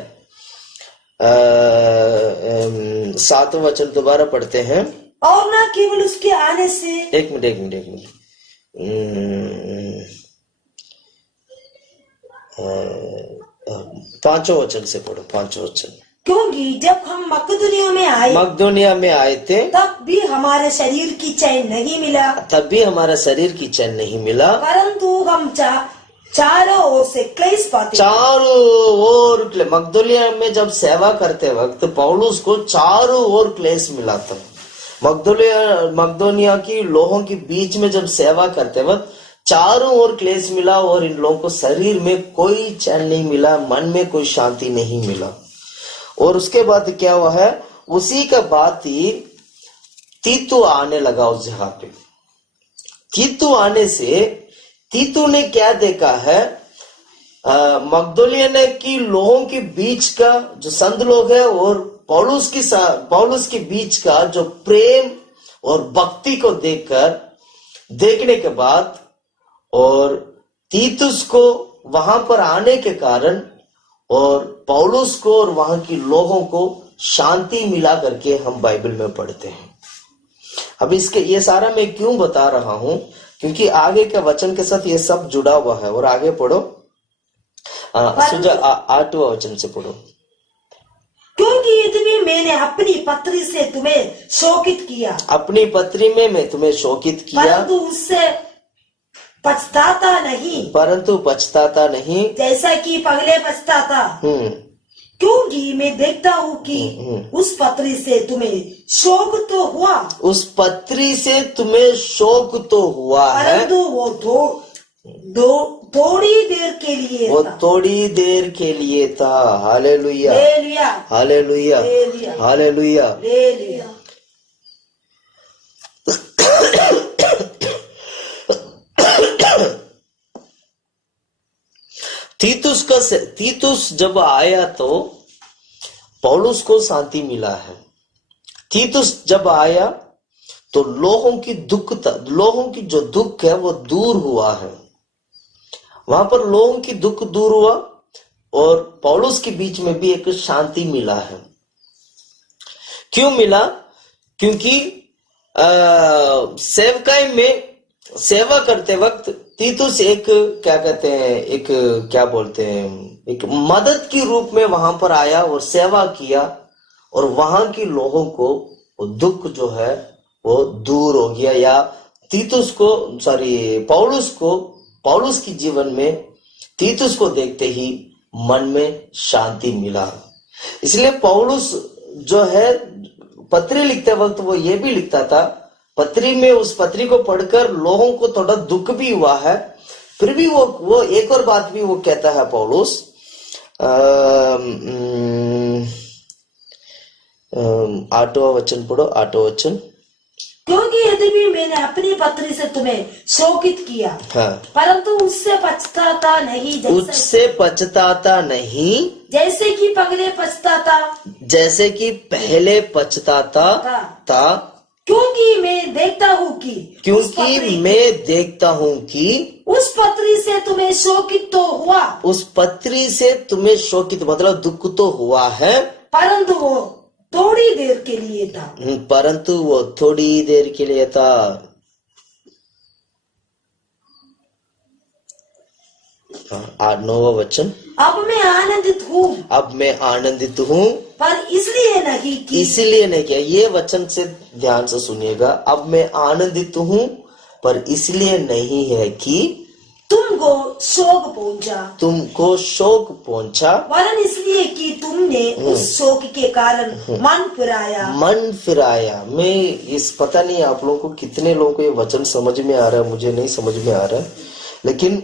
7वां वचन दोबारा पढ़ते हैं। और ना केवल उसके आने से, एक मिनट 5वां वचन से पढ़ो, 5वां वचन। क्योंकि जब हम मकदूनिया में आए मकदूनिया में आए थे, तब भी हमारे शरीर की चैन नहीं मिला, तब भी हमारा शरीर की चैन नहीं मिला, परंतु हम चारों ओर से क्लेश पाते। चारों ओर मकदूनिया में जब सेवा करते वक्त पौलुस को चारों ओर क्लेश मिला था। मकदूनिया की लोगों के बीच में जब सेवा करते वक्त चारों ओर क्लेश मिला और इन लोगों को शरीर में कोई चैन नहीं मिला, मन में कोई शांति नहीं मिला। और उसके बाद क्या हुआ है, उसी का बात ही तीतु आने लगा उस जगह पे। तीतु आने से तीतु ने क्या देखा है, मकदूनिया की लोगों के बीच का जो संत लोग है और पौलुस के बीच का जो प्रेम और भक्ति को देखने के बाद और तीतुस को वहां पर आने के कारण और पौलुस को और वहां के लोगों को शांति मिला करके हम बाइबल में पढ़ते हैं। अब इसके ये सारा मैं क्यों बता रहा हूं, क्योंकि आगे के वचन के साथ ये सब जुड़ा हुआ है। और आगे पढ़ो, सुजा 8वां वचन से पढ़ो। क्योंकि यद्यपि मैंने अपनी पत्री से तुम्हें शोकित किया, अपनी पत्री में मैं तुम्हें शोकित किया, परंतु उससे पछताता नहीं, जैसा कि पहले पछताता। क्योंकि मैं देखता हूँ कि उस पत्री से तुम्हें शोक तो हुआ, उस पत्री से तुम्हें शोक तो हुआ है, परंतु वो थोड़ी देर के लिए वो था। थोड़ी देर के लिए था। Hallelujah, hallelujah, hallelujah, hallelujah. Hallelujah. तीतुस जब आया तो पौलुस को शांति मिला है। तीतुस जब आया तो लोगों की जो दुख है वो दूर हुआ है। वहां पर लोगों की दुख दूर हुआ और पौलुस के बीच में भी एक शांति मिला है। क्यों मिला? क्योंकि सेवकाई में सेवा करते वक्त तीतुस एक एक मदद के रूप में वहां पर आया और सेवा किया और वहां के लोगों को वो दुख जो है वो दूर हो गया, या पौलुस की जीवन में तीतुस को देखते ही मन में शांति मिला। इसलिए पौलुस जो है पत्री लिखते वक्त वो ये भी लिखता था, पत्री में उस पत्री को पढ़कर लोगों को थोड़ा दुख भी हुआ है, फिर भी वो एक और बात भी वो कहता है पौलुस, 8वां वचन पढ़ो, 8वां वचन। क्योंकि यद्यपि मैंने अपनी पत्री से तुम्हें शोकित किया, हाँ, परंतु उससे पछताता नहीं, जैसे कि पहले पछताता था। क्योंकि मैं देखता हूँ कि उस पत्री से तुम्हें शोकित तो हुआ, उस पत्री से तुम्हें शोकित मतलब दुख तो हुआ है, परंतु वो थोड़ी देर के लिए था। परंतु वो थोड़ी देर के लिए था। 9वां वचन। अब मैं आनंदित हूँ, पर इसलिए नहीं किया। ये वचन से ध्यान से सुनिएगा। अब मैं आनंदित हूँ पर इसलिए नहीं है कि तुमको शोक पहुंचा, वरन इसलिए कि तुमने उस शोक के कारण मन फिराया। मैं इस पता नहीं आप लोगों को कितने लोगों को ये वचन समझ में आ रहा है, मुझे नहीं समझ में आ रहा है, लेकिन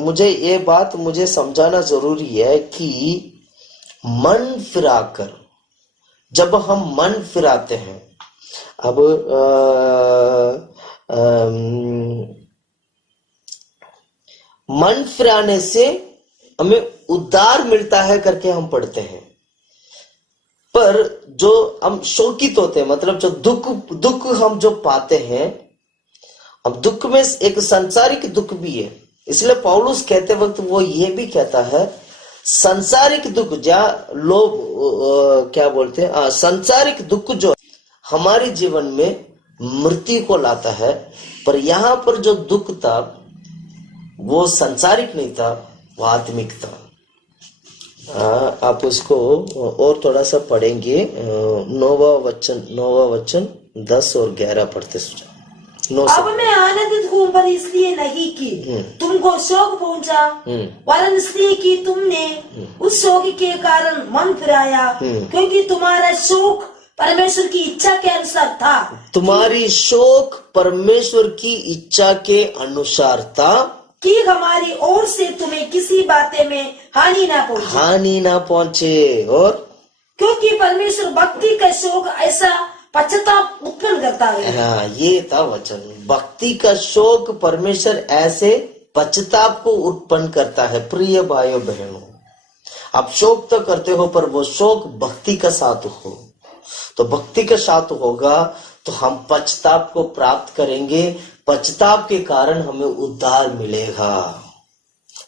मुझे ये बात मुझे समझाना जरूरी है कि मन फिराकर, जब हम मन फिराते हैं, अब मन फिराने से हमें उद्धार मिलता है करके हम पढ़ते हैं, पर जो हम शोकित होते हैं मतलब जो दुख हम जो पाते हैं, अब दुख में एक सांसारिक दुख भी है। इसलिए पौलुस कहते वक्त वो ये भी कहता है सांसारिक दुख सांसारिक दुख जो हमारे जीवन में मृत्यु को लाता है, पर यहां पर जो दुख था वो सांसारिक नहीं था, वो आत्मिक था। आप उसको और थोड़ा सा पढ़ेंगे। 9वां वचन 10 और 11 पढ़ते सुझा। 9 अब मैं आनंदित हूँ, पर इसलिए नहीं कि तुमको शोक पहुंचा, वरन इसलिए कि तुमने उस शोक के कारण मन फिराया, क्योंकि तुम्हारा शोक परमेश्वर की इच्छा के अनुसार था। तुम्हारी शोक परमेश्वर की इच्छा के अनुसार था कि हमारी ओर से तुम्हें किसी बातें में हानि ना पहुंचे। और क्योंकि परमेश्वर भक्ति का शोक ऐसा पश्चाताप उत्पन्न करता है। हाँ, ये था वचन। भक्ति का शोक परमेश्वर ऐसे पश्चाताप को उत्पन्न करता है। प्रिय भाइयों बहनों, आप शोक तो करते हो, पर वो शोक भक्ति का साथ हो, तो भक्ति का साथ होगा तो हम पश्चाताप को प्राप्त करेंगे। पश्चाताप के कारण हमें उद्धार मिलेगा।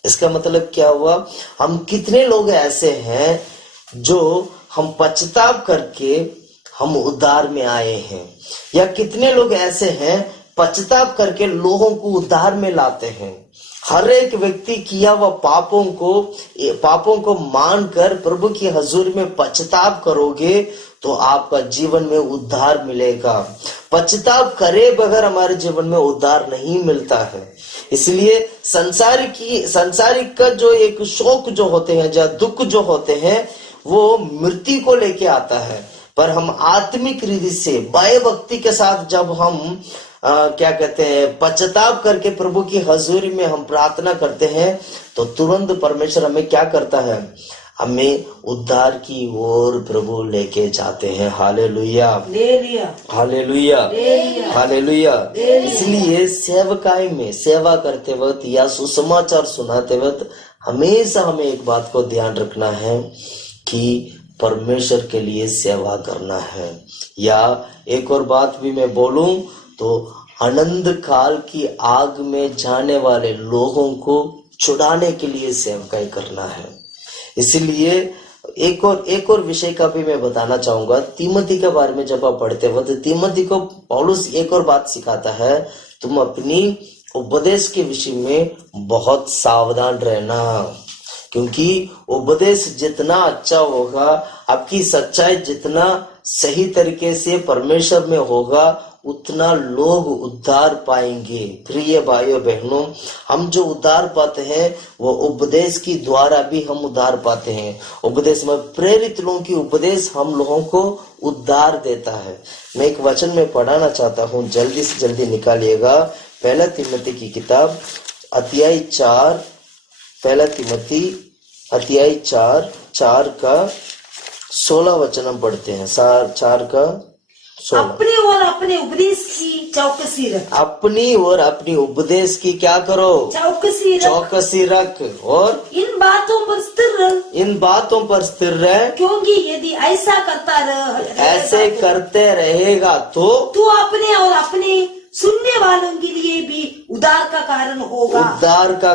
इसका मतलब क्या हुआ? हम कितने लोग ऐसे हैं जो हम पश्चाताप करके हम उद्धार में आए हैं, या कितने लोग ऐसे हैं पश्चाताप करके लोगों को उद्धार में लाते हैं। हर एक व्यक्ति किया हुआ पापों को मानकर प्रभु की हजूर में पश्चाताप करोगे तो आपका जीवन में उद्धार मिलेगा। पश्चाताप करे बगैर हमारे जीवन में उद्धार नहीं मिलता है। इसलिए संसारिक का जो एक शोक जो होते हैं, जो दुख जो होते हैं, वो मृत्यु को लेके आता है। पर हम आत्मिक रीति से भय भक्ति के साथ जब हम पश्चाताप करके प्रभु की हजूरी में हम प्रार्थना करते हैं, तो तुरंत परमेश्वर हमें क्या करता है? हमें उद्धार की ओर प्रभु लेके जाते हैं। Hallelujah, hallelujah, hallelujah. इसलिए सेवकाई में सेवा करते वक्त या सुसमाचार सुनाते वक्त हमेशा हमें एक बात को ध्यान रखना है कि परमेश्वर के लिए सेवा करना है। या एक और बात भी मैं बोलूं तो अनंत काल की आग में जाने वाले लोगों को छुड़ाने के लिए सेवकाई करना है। इसलिए एक और विषय का भी मैं बताना चाहूंगा। तीमोथी के बारे में जब आप पढ़ते हो तो तीमोथी को पौलुस एक और बात सिखाता है, तुम अपनी उपदेश के विषय में बहुत सावधान रहना, क्योंकि उपदेश जितना अच्छा होगा, आपकी सच्चाई जितना सही तरीके से परमेश्वर में होगा, उतना लोग उद्धार पाएंगे। प्रिय भाइयों बहनों, हम जो उद्धार पाते हैं वो उपदेश की द्वारा भी हम उद्धार पाते हैं। उपदेश में प्रेरित लोगों की उपदेश हम लोगों को उद्धार देता है। मैं एक वचन में पढ़ाना चाहता हूँ, जल्दी से जल्दी निकालिएगा। पहला तीमोथी की किताब अध्याय 4, पहला तीमोथी अध्याय 4 का 16 वचन हम पढ़ते हैं। 4 का 16। अपनी और अपने उपदेश की चौकसी रख। अपनी और अपनी उपदेश की क्या करो? चौकसी रख। और इन बातों पर स्थिर रह, क्योंकि यदि ऐसे करते रहेगा तो तू अपने और अपने सुनने वालों के लिए भी उद्धार का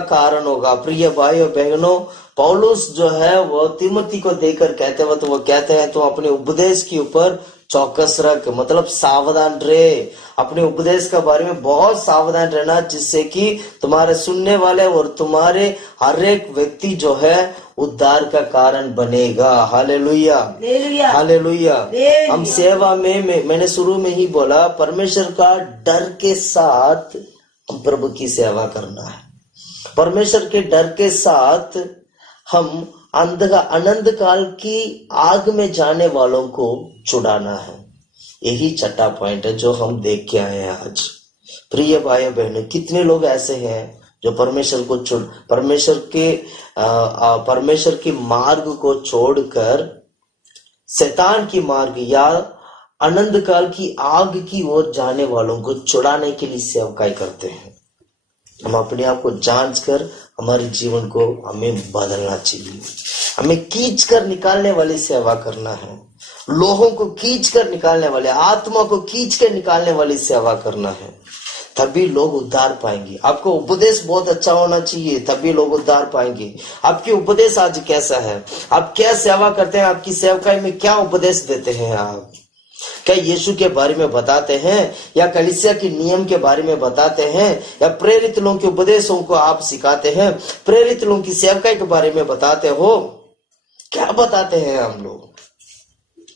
कारण होगा। प्रिय भाइयों बहनों, पौलुस जो है वो तीमोथी को देकर कहते हुए तो वो कहते हैं तुम अपने उपदेश के ऊपर चौकस रख, मतलब सावधान रहे। अपने उपदेश के बारे में बहुत सावधान रहना, जिससे कि तुम्हारे सुनने वाले और तुम्हारे हर एक व्यक्ति जो है उद्धार का कारण बनेगा। Hallelujah, hallelujah. हम सेवा में मैंने शुरू में ही बोला, परमेश्वर का डर के साथ प्रभु की सेवा करना है। परमेश्वर के डर के साथ हम अनंत काल की आग में जाने वालों को छुड़ाना है। यही छठा पॉइंट है जो हम देख के आए हैं आज। प्रिय भाई बहनों, कितने लोग ऐसे हैं जो परमेश्वर के मार्ग को छोड़कर शैतान की मार्ग या अनंत काल की आग की ओर जाने वालों को छुड़ाने के लिए सेवकाई करते हैं। हम अपने आप को जांच कर हमारे जीवन को हमें बदलना चाहिए। हमें खींच कर निकालने वाली सेवा करना है। लोगों को खींच कर निकालने वाले, आत्मा को खींच कर निकालने वाली सेवा करना है, तभी लोग उद्धार पाएंगे। आपको उपदेश बहुत अच्छा होना चाहिए, तभी लोग उद्धार पाएंगे। आपकी उपदेश आज कैसा है? आप क्या सेवा करते हैं? आपकी सेवकाई में क्या उपदेश देते हैं? आप क्या यीशु के बारे में बताते हैं, या कलीसिया के नियम के बारे में बताते हैं, या प्रेरित लोगों के उपदेशों को आप सिखाते हैं? प्रेरित लोगों की सेवकाई के बारे में बताते हो, क्या बताते हैं हम लोग?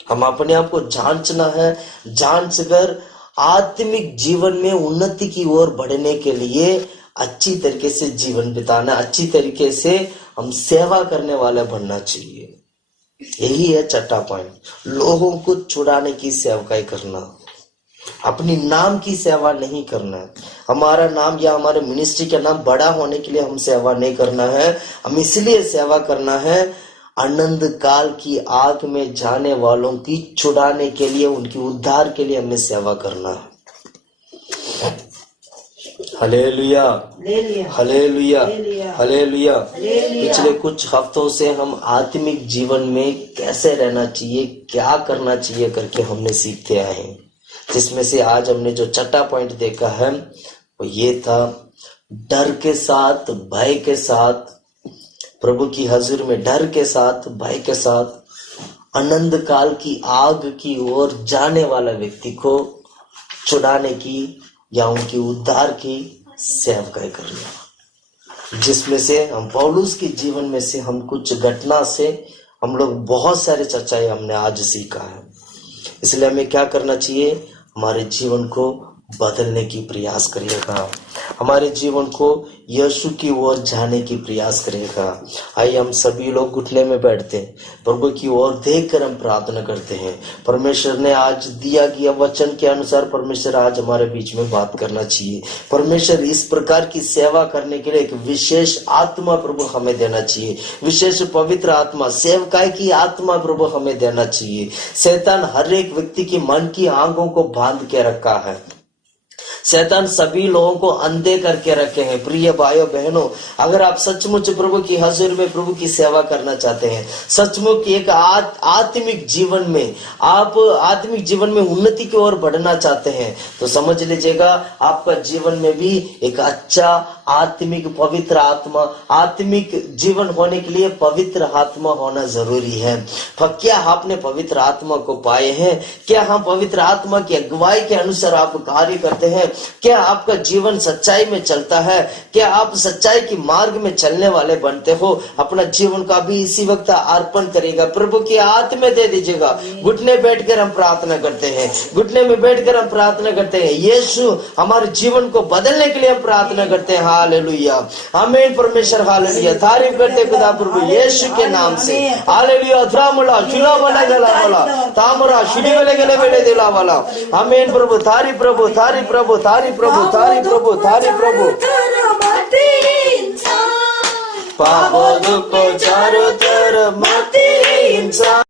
हम अपने आप को जांचना है, जांच कर आत्मिक जीवन में उन्नति की ओर बढ़ने के लिए अच्छी तरीके से जीवन बिताना, अच्छी तरीके से हम सेवा करने वाले बनना चाहिए। यही है छठा पॉइंट, लोगों को छुड़ाने की सेवकाई करना, अपनी नाम की सेवा नहीं करना है। हमारा नाम या हमारे मिनिस्ट्री का नाम बड़ा होने के लिए हम सेवा नहीं करना है, हम इसलिए सेवा करना है अनंत काल की आग में जाने वालों की छुड़ाने के लिए, उनकी उद्धार के लिए हमें सेवा करना है। Hallelujah, hallelujah, hallelujah. पिछले कुछ हफ्तों से हम आत्मिक जीवन में कैसे रहना चाहिए, क्या करना चाहिए करके हमने सीखते आए हैं, जिसमें से आज हमने जो छठा पॉइंट देखा है वो ये था, डर के साथ, भय के साथ, प्रभु की हजूर में डर के साथ, भय के साथ अनंत काल की आग की ओर जाने वाला व्यक्ति को छुड़ाने की या उनकी उद्धार की सेवकाई करना, जिसमें से हम पौलुस के जीवन में से हम कुछ घटना से हम लोग बहुत सारे चर्चाएं हमने आज सीखा है। इसलिए हमें क्या करना चाहिए, हमारे जीवन को बदलने की प्रयास करिएगा, हमारे जीवन को यीशु की ओर जाने की प्रयास करेगा। आइए हम सभी लोग घुटने में बैठते हैं, प्रभु की ओर देखकर हम प्रार्थना करते हैं। परमेश्वर ने आज दिया गया वचन के अनुसार परमेश्वर आज हमारे बीच में बात करना चाहिए। परमेश्वर इस प्रकार की सेवा करने के लिए एक विशेष आत्मा प्रभु हमें देना चाहिए, विशेष पवित्र आत्मा, सेवकाई की आत्मा प्रभु हमें देना चाहिए। शैतान हर एक व्यक्ति की मन की आंखों को बांध के रखा है, शैतान सभी लोगों को अंधे करके रखे हैं। प्रिय भाइयों बहनों, अगर आप सचमुच प्रभु की हजूर में प्रभु की सेवा करना चाहते हैं, सचमुच एक आत्मिक जीवन में आप आत्मिक जीवन में उन्नति की ओर बढ़ना चाहते हैं, तो समझ लीजिएगा आपका जीवन में भी एक अच्छा आत्मिक पवित्र आत्मा, आत्मिक जीवन होने के लिए पवित्र आत्मा होना जरूरी है। क्या आपने पवित्र आत्मा को पाए हैं? क्या हम पवित्र आत्मा की अगुवाई के अनुसार आप कार्य करते हैं? क्या आपका जीवन सच्चाई में चलता है? क्या आप सच्चाई की मार्ग में चलने वाले बनते हो? अपना जीवन का भी इसी वक्त अर्पण करेगा, प्रभु के हाथ में दे दीजिएगा। घुटने बैठकर हम प्रार्थना करते हैं, घुटने में बैठकर हम प्रार्थना करते हैं। यीशु हमारे जीवन को बदलने के लिए हम प्रार्थना करते हैं। हालेलुया, आमीन परमेश्वर, हालेलुया। तारीफ करते खुदा प्रभु यीशु के नाम से। हालेलुया। ध्रामुला चुला वाला गला वाला तामरा शिडी वाले गले वेले दिला वाला। आमीन प्रभु, थारी प्रभु, थारी प्रभु, थारी प्रभु, थारी प्रभु, थारी प्रभु। पापों को चारों तरफ मारते इंसान।